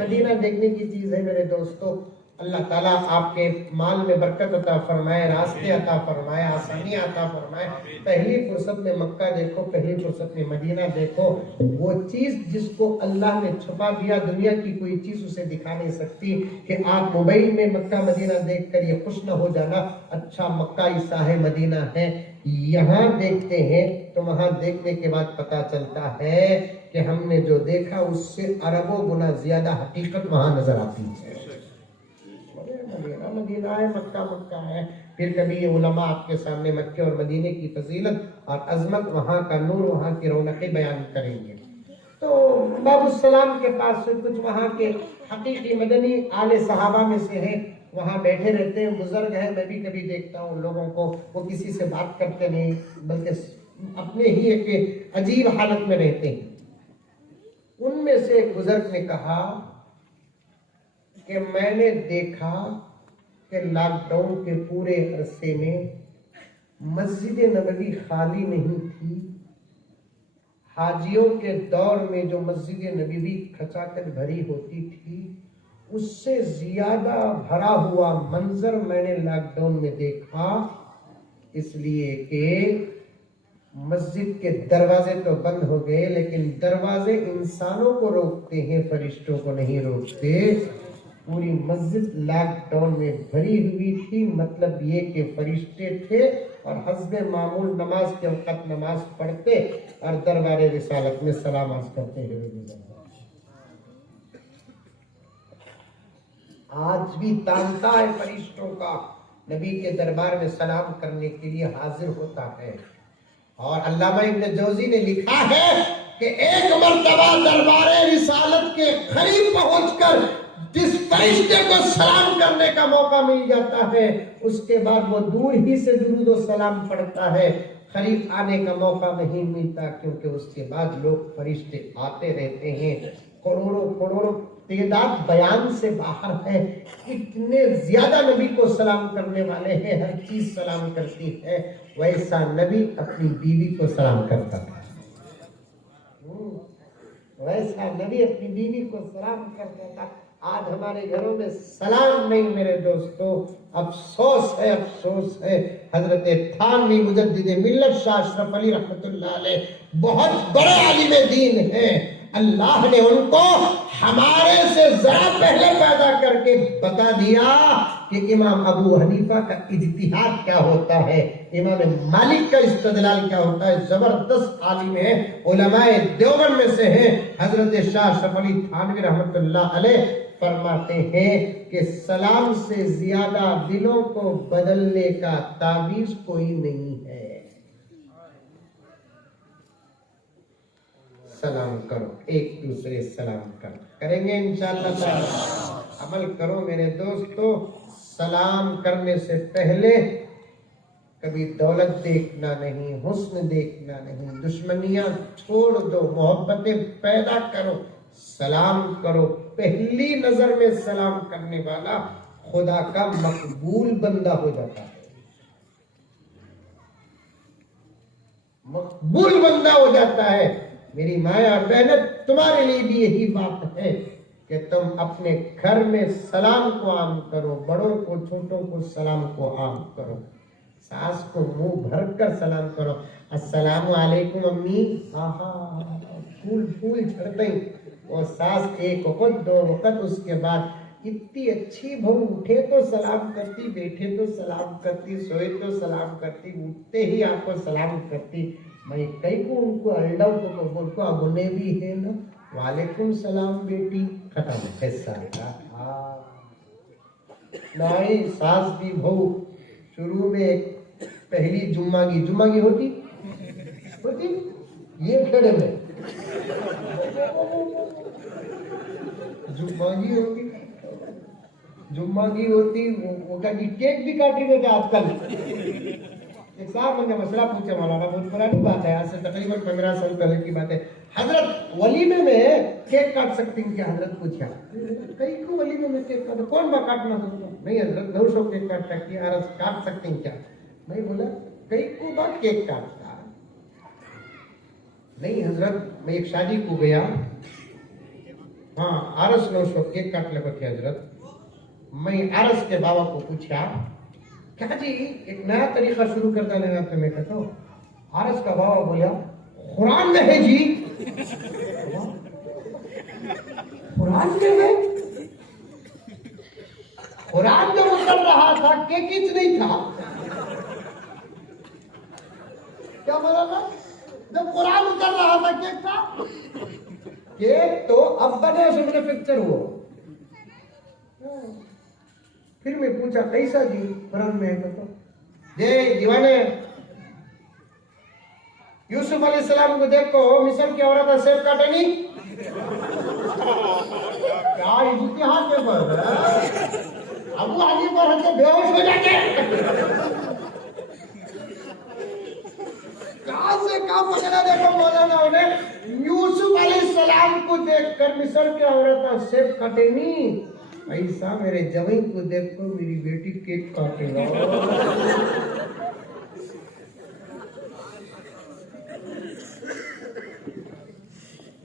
मदीना देखने की चीज है मेरे दोस्तों। अल्लाह ताला आपके माल में बरकत अता फरमाए, रास्ते अता फरमाए, आसानी अता फरमाए। पहली फुर्सत में मक्का देखो, पहली फुर्सत में मदीना देखो। वो चीज जिसको अल्लाह ने छुपा दिया, दुनिया की कोई चीज उसे दिखा नहीं सकती। कि आप मोबाइल में मक्का मदीना देख कर ये खुश न हो जाना, अच्छा मक्का ईसा है, मदीना है। यहाँ देखते हैं तो वहां देखने के बाद पता चलता है कि हमने जो देखा उससे अरबों गुना ज्यादा हकीकत वहां नजर आती है। मदीना मदीना है, मक्का मक्का है। फिर कभी ये उलमा आपके सामने मक्के और मदीने की फजीलत और अजमत, वहाँ का नूर, वहाँ की रौनकें बयान करेंगे। तो बाबू सलाम के पास से कुछ वहाँ के हकीकी मदनी आले सहाबा में से हैं, वहाँ बैठे रहते हैं, बुजुर्ग हैं। मैं भी कभी देखता हूँ लोगों को, वो किसी से बात करते नहीं बल्कि अपने ही एक अजीब हालत में रहते हैं। उनमें से एक बुजुर्ग ने कहा कि मैंने देखा कि लॉकडाउन के पूरे अरसे में मस्जिद नबवी खाली नहीं थी। हाजियों के दौर में जो मस्जिद नबवी खचाखच भरी होती थी, उससे ज्यादा भरा हुआ मंजर मैंने लॉकडाउन में देखा। इसलिए कि मस्जिद के दरवाजे तो बंद हो गए, लेकिन दरवाजे इंसानों को रोकते हैं, फरिश्तों को नहीं रोकते। पूरी मस्जिद लॉकडाउन में भरी हुई थी। मतलब ये कि फरिश्ते थे और हस्बे मामूल नमाज के वक्त नमाज पढ़ते और दरबारे रिसालत में सलाम अर्ज करते हुए। आज भी तांता है फरिश्तों का, नबी के दरबार में सलाम करने के लिए हाजिर होता है। और अल्लामा इब्न जौजी ने लिखा है कि एक मर्तबा दरबारे रिसालत के करीब पहुंचकर जिस फरिश्ते को सलाम करने का मौका मिल जाता है, उसके बाद वो दूर ही से दुरूद व सलाम पढ़ता है। करीब आने का मौका नहीं मिलता, क्योंकि उसके बाद लोग फरिश्ते आते रहते हैं। करोड़ों करोड़ों तादाद बयान से बाहर है। इतने ज्यादा नबी को सलाम करने वाले हैं, हर चीज सलाम करती है। वैसा नबी अपनी बीवी को सलाम करता था। वैसा नबी अपनी बीवी को सलाम करता था। आज हमारे घरों में सलाम नहीं मेरे दोस्तों। अफसोस है, अफसोस है। हजरत थानवी मुजद्दिद मिल्लत शाह अशरफ अली रहमतुल्लाह अलैह बहुत बड़े आलिम दीन हैं। अल्लाह ने उनको हमारे से जरा पहले पैदा करके बता दिया कि इमाम अबू हनीफा का इज्तिहाद क्या होता है, इमाम मालिक का इस्तिदलाल क्या होता है। जबरदस्त आलिम है, उलमाए देवबंद में से हैं। हजरत शाह अशरफ अली थानवी रहमतुल्लाह अलैह फरमाते हैं कि सलाम से ज्यादा दिलों को बदलने का ताबीज कोई नहीं है। सलाम करो, एक दूसरे सलाम करो, करेंगे इंशाअल्लाह। अमल करो मेरे दोस्तों। सलाम करने से पहले कभी दौलत देखना नहीं, हुस्न देखना नहीं, दुश्मनियां छोड़ दो, मोहब्बतें पैदा करो, सलाम करो। पहली नजर में सलाम करने वाला खुदा का मकबूल बंदा हो जाता है, मकबूल बंदा हो जाता है। मेरी माया और बहन, तुम्हारे लिए भी यही बात है कि तुम अपने घर में सलाम को आम करो, बड़ों को छोटों को सलाम को आम करो, सास को मुंह भर कर सलाम करो। अस्सलामु अलैकुम अम्मी, फूल फूल झड़ते और सास एक वक्त दो वक्त, उसके बाद इतनी अच्छी बहू, उठे तो सलाम करती, बैठे तो सलाम करती, सोए तो सलाम करती, उठते ही आपको सलाम करती। मैं कई को उनको अल्लाह को बोलको अगुने भी है ना, वालेकुम सलाम बेटी, खत्म हिस्सा का। नहीं सास भी बहू शुरू में पहली जुम्मागी होती ये खेड़े में जुम्मागी होती वो कभी केक भी काटी देते आजकल। एक साहब मैंने मसला पूछा मौलाना, बहुत पुरानी बात है, आज से तकरीबन 15 साल पहले की बात है। हजरत वलीमे में केक काट सकती हैं क्या? हजरत पूछा। कई को वलीमे में केक काट, कौन बा काटना सकता? नहीं हजरत 900 केक काट सकती है, काट सकती हैं क्या? मैं बोला कई को बा केक काटता नहीं हजरत, मैं एक शादी को गया, हाँ आरस 900 केक काट लगा थे हजरत। मैं आरस के बाबा को पूछा, क्या जी एक नया तरीका शुरू कर देना तो मैं कहता हूँ। आरस का बाबा बोला कुरान में है जी। कुरान में है? कुरान जब उतर रहा था केक किच नहीं था। क्या बोला ना? जब कुरान उतर रहा था केक था? केक तो अब बने उसमें पिक्चर हुआ। फिर मैं पूछा कैसा जी? कुरान में है तो ये दीवाने यूसुफ अलैहिस्सलाम को देखो, मिस्र की औरत सेब काटे नहीं क्या इतिहास में पढ़ अबू हाजी पर हमको बेहोश हो जाते कहां से कहां पकड़ा। देखो मौलाना उन्हें यूसुफ अलैहिस्सलाम को देखकर मिस्र की औरत सेब काटे नहीं, ऐसा मेरे जवाई को देखो मेरी बेटी केक काटेगा।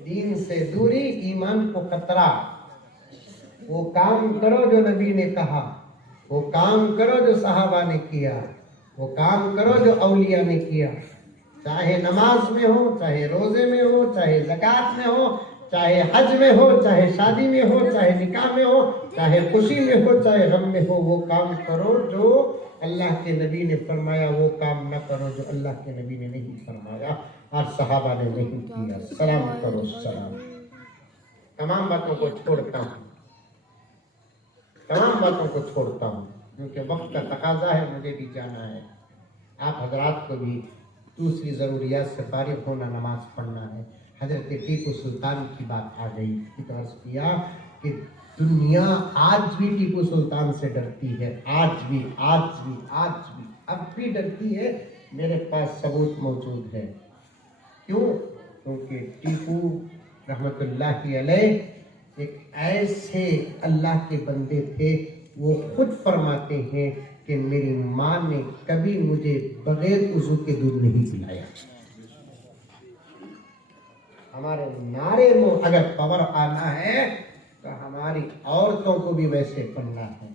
दीन से दूरी, ईमान को खतरा। वो काम करो जो नबी ने कहा, वो काम करो जो सहाबा ने किया, वो काम करो जो औलिया ने किया। चाहे नमाज में हो, चाहे रोजे में हो, चाहे ज़कात में हो, चाहे हज में हो, चाहे शादी में हो, चाहे निकाह में हो, चाहे खुशी में हो, चाहे गम में हो, वो काम करो जो अल्लाह के नबी ने फरमाया, वो काम न करो जो अल्लाह के नबी ने नहीं फरमाया और सहाबा ने नहीं किया। सलाम करो सलाम। तमाम बातों को छोड़ता हूँ, तमाम बातों को छोड़ता हूँ क्योंकि वक्त का तकाजा है, मुझे भी जाना है। आप हजरात को भी दूसरी ज़रूरियात से फारिग होना, नमाज पढ़ना है। हजरत टीपू सुल्तान की बात आ गई, इतना किया कि दुनिया आज भी टीपू सुल्तान से डरती है, आज भी अब भी डरती है। मेरे पास सबूत मौजूद है। क्यों? क्योंकि टीपू रहमतुल्लाहि अलैह एक ऐसे अल्लाह के बंदे थे, वो खुद फरमाते हैं कि मेरी माँ ने कभी मुझे बगैर उज़ू के दूध नहीं पिलाया। हमारे नारे में अगर पावर आना है तो हमारी औरतों को भी वैसे बनना है।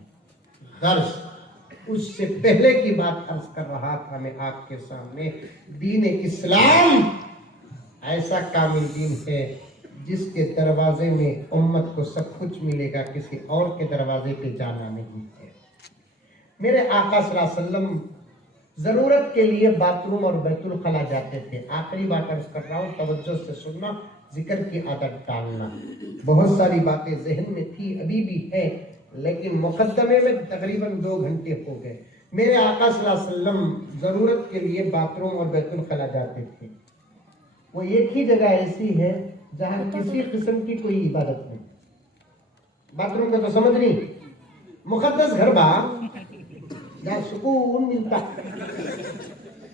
गर्ज उससे पहले की बात अर्ज कर रहा था मैं आपके सामने, दीन इस्लाम ऐसा कामिल दीन है जिसके दरवाजे में उम्मत को सब कुछ मिलेगा, किसी और के दरवाजे पे जाना नहीं है। मेरे आका सल्लल्लाहु अलैहि वसल्लम जरूरत के लिए बाथरूम और बैतुल खला जाते थे। आखिरी बात अर्ज कर रहा हूँ, तवज्जो से सुनना, जिक्र की आदत डालना। बहुत सारी बातें जहन में थी, अभी भी है, लेकिन मुकद्दमे में तकरीबन 2 घंटे हो गए। मेरे आका सल्लल्लाहु अलैहि वसल्लम जरूरत के लिए बाथरूम और बैतुल खला जाते थे। वो एक ही जगह ऐसी है जहाँ किसी किस्म की कोई इबादत नहीं। बाथरूम का तो समझ नहीं, मुकद्दस घर बा जहाँ सुकून मिलता।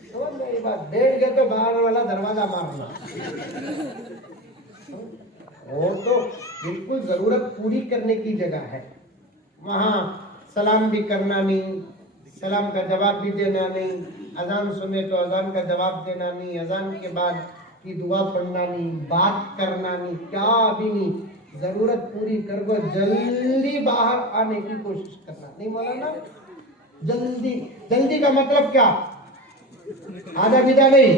समझ गए बात? बैठ गए तो बाहर वाला दरवाजा मारना, वो तो बिल्कुल जरूरत पूरी करने की जगह है। वहाँ सलाम भी करना नहीं, सलाम का जवाब भी देना नहीं, अजान सुने तो अजान का जवाब देना नहीं, अजान के बाद की दुआ पढ़ना नहीं, बात करना नहीं, क्या भी नहीं। जरूरत पूरी कर वो जल्दी बाहर आने की कोशिश करना। नहीं बोला ना, जल्दी। जल्दी का मतलब क्या? आधा विदा नहीं,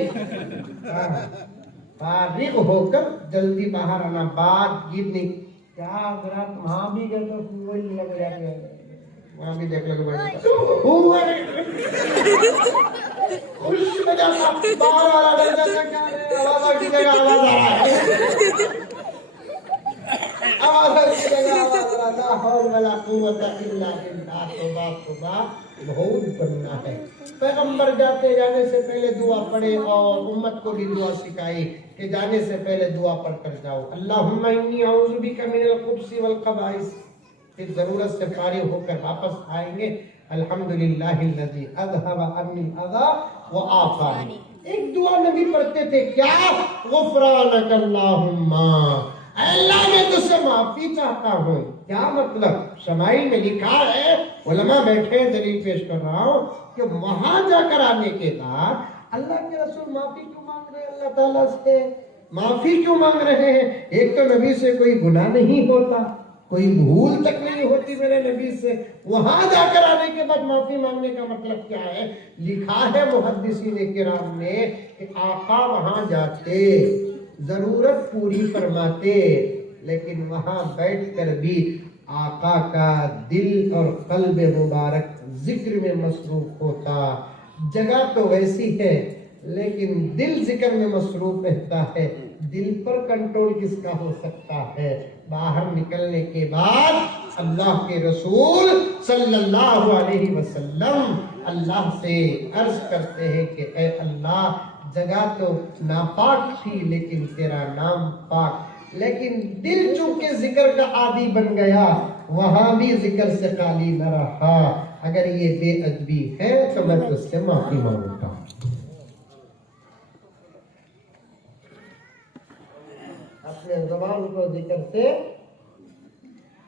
फारिग होकर जल्दी बाहर आना, बात गिरनी। क्या वहाँ भी गए तो लग जाते वहां भी देख लगे बड़े खुश हो जाता, बाहर वाला डर जाता, क्या आवाज की जगह आवाज आ रहा है, आवाज की जगह आवाज आ रहा है, वला कुव्वत इल्ला बिल्लाह। तौबा तौबा, बहुत बनना है। पैगंबर जाते जाने से पहले दुआ पढ़े और उम्मत को भी दुआ सिखाई कि जाने से पहले दुआ पढ़ कर जाओ, अल्लाहुम्मा इन्नी अऊज़ु बिका मिनल खुब्सी वल खबाइस। फिर जरूरत से फारिग होकर वापस आएंगे, अल्हम्दुलिल्लाहिल्लज़ी अज़हबा अन्नी अज़ा व आफ़ानी। एक दुआ नबी पढ़ते थे, क्या? गुफ़रानक अल्लाहुम्मा, अल्लाह मैं तुझसे माफी चाहता हूँ। क्या मतलब? शमाइल में लिखा है, उलमा बैठे दलील पेश कर रहा हूँ कि वहां जाकर आने के बाद अल्लाह के रसूल माफी क्यों मांग रहे हैं? अल्लाह ताला से माफी क्यों मांग रहे हैं? एक तो नबी से कोई गुनाह नहीं होता, कोई भूल तक नहीं होती मेरे नबी से, वहां जाकर आने के बाद माफी मांगने का मतलब क्या है? लिखा है मुहद्दिसीन किराम ने कि आका वहां जाते, जरूरत पूरी फरमाते, लेकिन वहां बैठकर भी आका का दिल और कल्ब मुबारक जिक्र में मसरूफ होता। जगह तो वैसी है लेकिन दिल जिक्र में मसरूफ रहता है। दिल पर कंट्रोल किसका हो सकता है? बाहर निकलने के बाद अल्लाह के रसूल सल्लल्लाहु अलैहि वसल्लम अल्लाह से अर्ज करते हैं कि ऐ अल्लाह, जगह तो नापाक थी लेकिन तेरा नाम पाक, लेकिन दिल चूंकि जिक्र का आदी बन गया, वहां भी जिक्र से खाली न रहा। अगर ये बेअदबी है तो मैं तुझसे माफी मांगता हूँ। अपने ज़बान को जिक्र से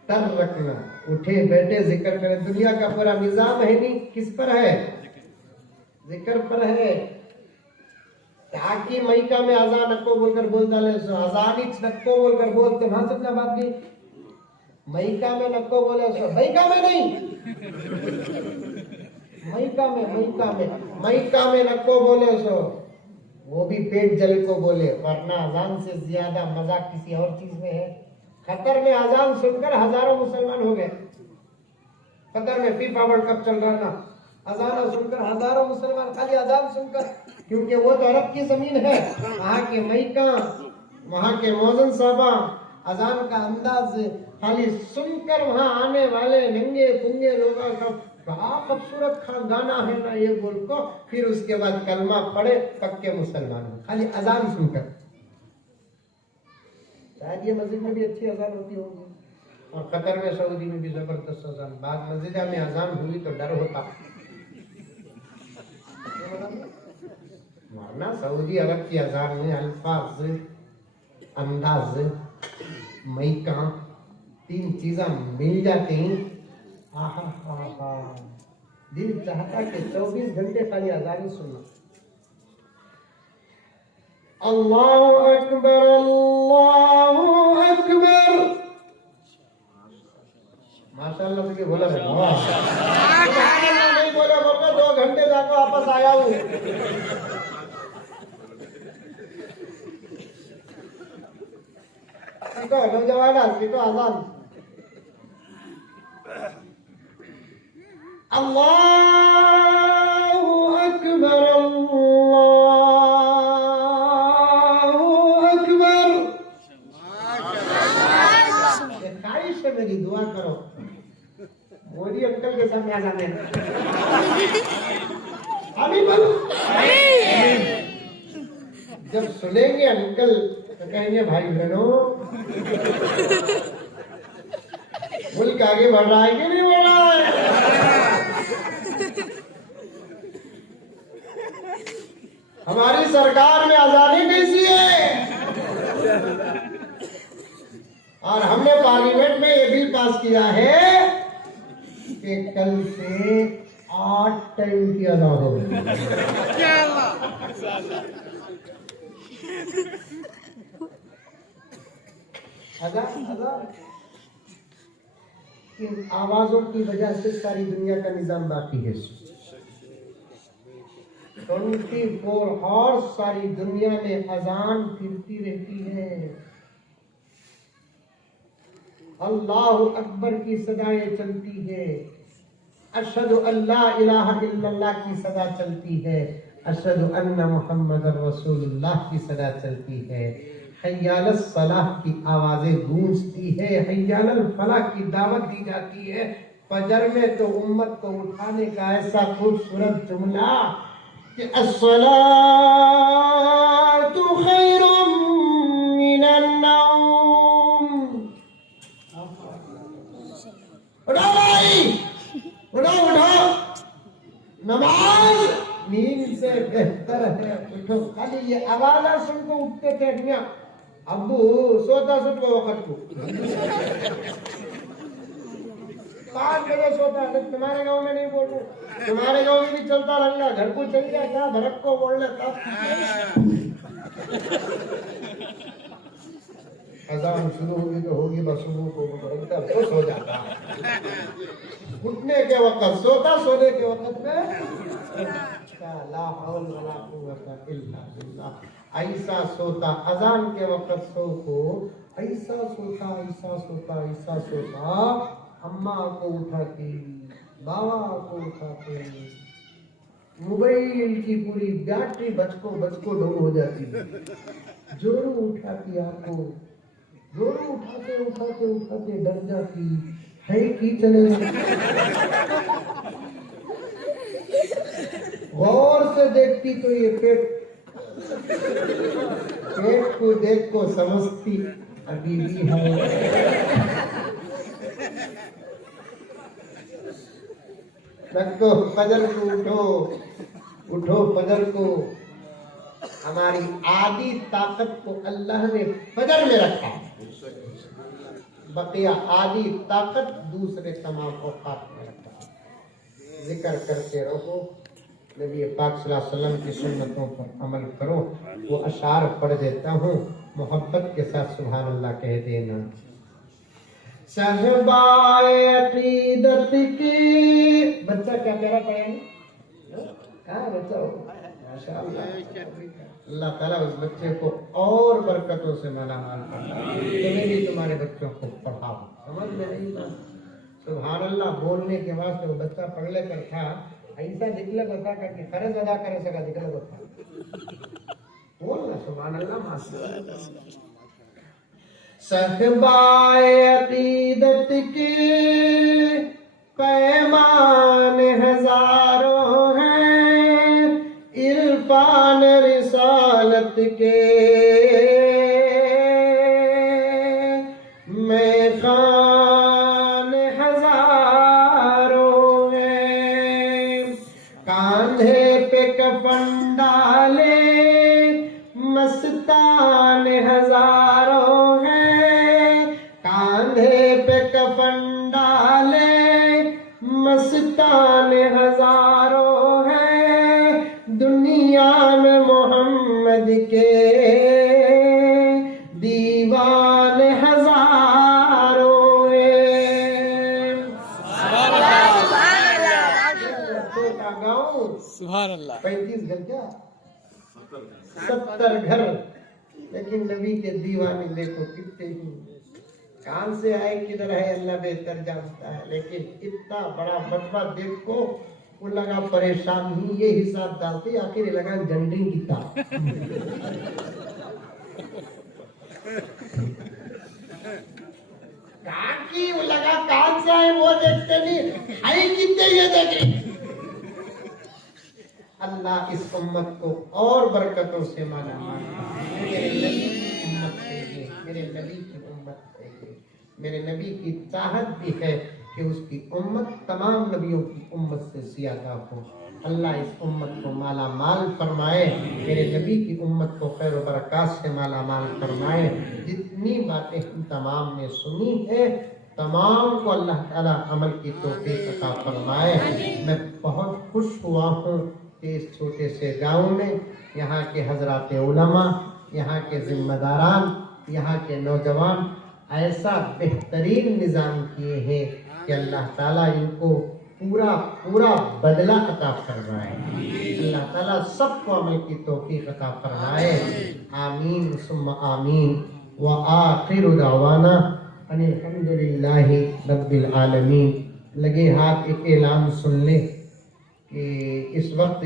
तर रखना, उठे बैठे जिक्र करें। दुनिया का पूरा निजाम है नहीं, किस पर है? जिक्र पर है। ताकि मईका में अजान नक्को बोलकर बोल डाले, अजान ही नक्को बोलकर बोलते, वहां से क्या बात की? मईका में नक्को बोले सो, मईका में नहीं, मईका में नक्को बोले सो, वो भी पेट जल को बोले, वरना अजान से ज्यादा मजा किसी और चीज में है। कतर में अजान सुनकर हजारों मुसलमान हो गए। कतर में फीफा वर्ल्ड कप चल रहा था, अजान सुनकर हजारों मुसलमान, खाली अजान सुनकर, क्योंकि वो तो अरब की जमीन है। वहां के मईका, वहां के मौजन साहबा अजान का अंदाज खाली सुनकर वहां आने वाले नंगे पुंगे लोगों का बड़ा खूबसूरत गाना है ना ये बोल को, फिर उसके बाद कलमा पढ़े पक्के मुसलमान, खाली अजान सुनकर। शायद ये मस्जिद में भी अच्छी अजान होती होगी, और कतर में सऊदी में भी जबरदस्त अजान। बाद मस्जिद में अजान हुई तो डर होता, वरना सऊदी अरब की अजान में अल्फाज, अंदाज, मईका, तीन चीजें मिल जाती। आहा, दिल चाहता कि 24 घंटे खाली अजान ही सुनो। अल्लाहु अकबर, अल्लाहु अकबर। माशाअल्लाह तुझे बोला है, नहीं बोला बोलकर 2 घंटे जाकर वापस आया हूँ। सीखो नौजवान, सीखो अजान। अल्लाहु अकबर, अल्लाहु अकबर। ख्वाहिश है मेरी, दुआ करो मोदी अंकल के सामने आ जाने। अभी बोलो, जब सुनेंगे अंकल तो कहेंगे भाई बहनों मुल्क आगे बढ़ रहा है कि नहीं बढ़ रहा है? हमारी सरकार में आजादी कैसी है? और हमने पार्लियामेंट में ये बिल पास किया है कि कल से 8 टाइम की अदा होगी। इन आवाजों की वजह से सारी दुनिया का निजाम बाकी है। 24 हॉर्स सारी दुनिया में अजान फिरती रहती है, अल्लाह अकबर की सदाएं चलती है। अशहदु अल्ला इलाहा इल्लल्लाह की सदा चलती है, अशहदु अन्ना मुहम्मदर रसूलुल्लाह की सदा चलती है, हय्या अलस सलाह की आवाजें गूंजती है, हय्या अल फलाह की दावत दी जाती है। फजर में तो उम्मत को उठाने का ऐसा खूबसूरत जुमला कि अस्सलातु खैरुम मिनन नौम। उठो भाई, उठो उठो, नमाज नींद से बेहतर है, उठो। खाली ये आवाज सुनकर उठते थे मियां अब्बू, सोता सुबह वक्त को 5 बजे सोता है। तुम्हारे गांव में नहीं बोल रहा, तुम्हारे गांव में भी चलता रहेगा, घर को चल गया क्या भरक को बोल लेता। अजान शुरू होगी तो होगी, बस सुबह को तो सो जाता, उठने के वक्त सोता, सोने के वक्त में ला हौल वला कुव्वता इल्ला बिल्लाह। ऐसा सोता, अजान के वक्त सो को ऐसा सोता, ऐसा सोता, ऐसा सोता, अम्मा को उठाती, बाबा को उठाते, मोबाइल की पूरी बैटरी बचको डोल हो जाती, जोरू उठाती आपको, जोरू उठाते उठाते उठाते डर जाती है कि चले। गौर से देखती तो ये पेट को देख को समझती अभी भी है। रखो फजर को, उठो उठो फजर को। हमारी आदि ताकत को अल्लाह ने फजर में रखा, बकिया आदि ताकत दूसरे तमाम औकात में रखा। जिक्र करते रहो, नबी पाक सल्लल्लाहु अलैहि वसल्लम की सुन्नतों पर अमल करो। वो अशार पढ़ देता हूँ, मोहब्बत के साथ सुभान अल्लाह कह देना। सहबाए अकीदत की, बच्चा क्या प्यारा पढ़ा नहीं? हाँ बच्चा हो, माशाअल्लाह। अल्लाह ताला उस बच्चे को और बरकतों से मालामाल फरमाए। तुम्हें भी तुम्हारे बच्चों को पढ़ाओ, समझ में नहीं बात? सुभान अल्लाह बोलने के बाद वो बच्चा पढ़ लेकर था, ऐसा दिखले बता करके फर्ज अदा करे सका दिखले बता बोलना सुभान अल्लाह माशाअल्लाह। सहबाए अकीदत के पैमान हजारों हैं, इरफान रिसालत के मैं खान हजारों हैं। कांधे पे कफन डाले मस्तान हजारों हैं, कांधे पे कफन डाले मस्तान हजारों हैं। दुनिया में मोहम्मद के दीवान हजारों हैं। छोटा गाँव, सुभान अल्लाह, 35 घर क्या 70 घर, लेकिन नबी के दीवाने देखो कितने ही। कहां से आए किधर है अल्लाह बेहतर जानता है, लेकिन इतना बड़ा बटवा देखो वो लगा परेशान ही, ये हिसाब डालते आखिर लगा झंडी की तार। की वो लगा कहां से आए वो देखते नहीं, आई कितने ये देखे। अल्लाह इस उम्मत को और बरकतों से माला माल, मेरे नबी की उम्मत चाहिए, मेरे नबी की उम्मत चाहिए। मेरे नबी की चाहत भी है कि उसकी उम्मत तमाम नबियों की उम्मत से ज्यादा हो। अल्लाह इस उम्मत को माला माल फरमाए, मेरे नबी की उम्मत को खैर व बरकत से माला माल फरमाए। जितनी बातें हम तमाम ने सुनी है, तमाम को अल्लाह ताला अमल की तौफीक अता फरमाए। मैं बहुत खुश हुआ हूँ कि इस छोटे से गाँव में यहाँ के हजरात उलमा, यहाँ के जिम्मेदारान, यहाँ के नौजवान ऐसा बेहतरीन निज़ाम किए हैं कि अल्लाह ताला इनको पूरा पूरा बदला अता फरमाए। अल्लाह ताला सबको अमल की तौफीक अता फरमाए। आमीन सुम्मा आमीन। व आखिरु दावाना अनिल हम्दुलिल्लाहि रब्बिल आलमीन। लगे हाथ एक ऐलान सुन लें कि इस वक्त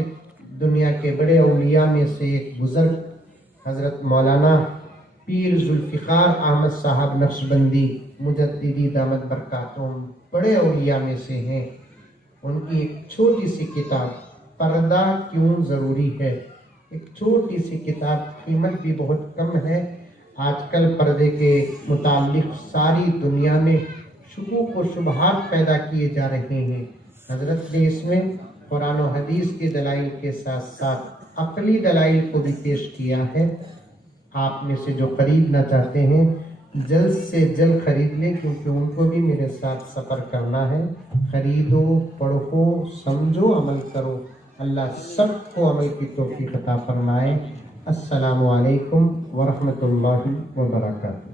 दुनिया के बड़े औलिया में से एक बुज़ुर्ग हज़रत मौलाना पीर जुल्फ़िकार अहमद साहब नक्शबंदी मुजद्दिदी दामत बरकातुहुम बड़े औलिया में से हैं। उनकी एक छोटी सी किताब पर्दा क्यों ज़रूरी है, एक छोटी सी किताब, कीमत भी बहुत कम है। आजकल पर्दे के मुताल्लिक़ सारी दुनिया में शुबूह व शुबहात पैदा किए जा रहे हैं। हज़रत ने इसमें कुरान और हदीस के दलाइल के साथ साथ अक़ली दलाइल को भी पेश किया है। आप में से जो खरीदना चाहते हैं जल्द से जल्द खरीद लें, क्योंकि उनको भी मेरे साथ सफ़र करना है। खरीदो, पढ़ो, समझो, अमल करो। अल्लाह सबको अमल की तौफ़ीक़ अता फरमाए। अस्सलामु अलैकुम व रहमतुल्लाहि व बरकातुहू।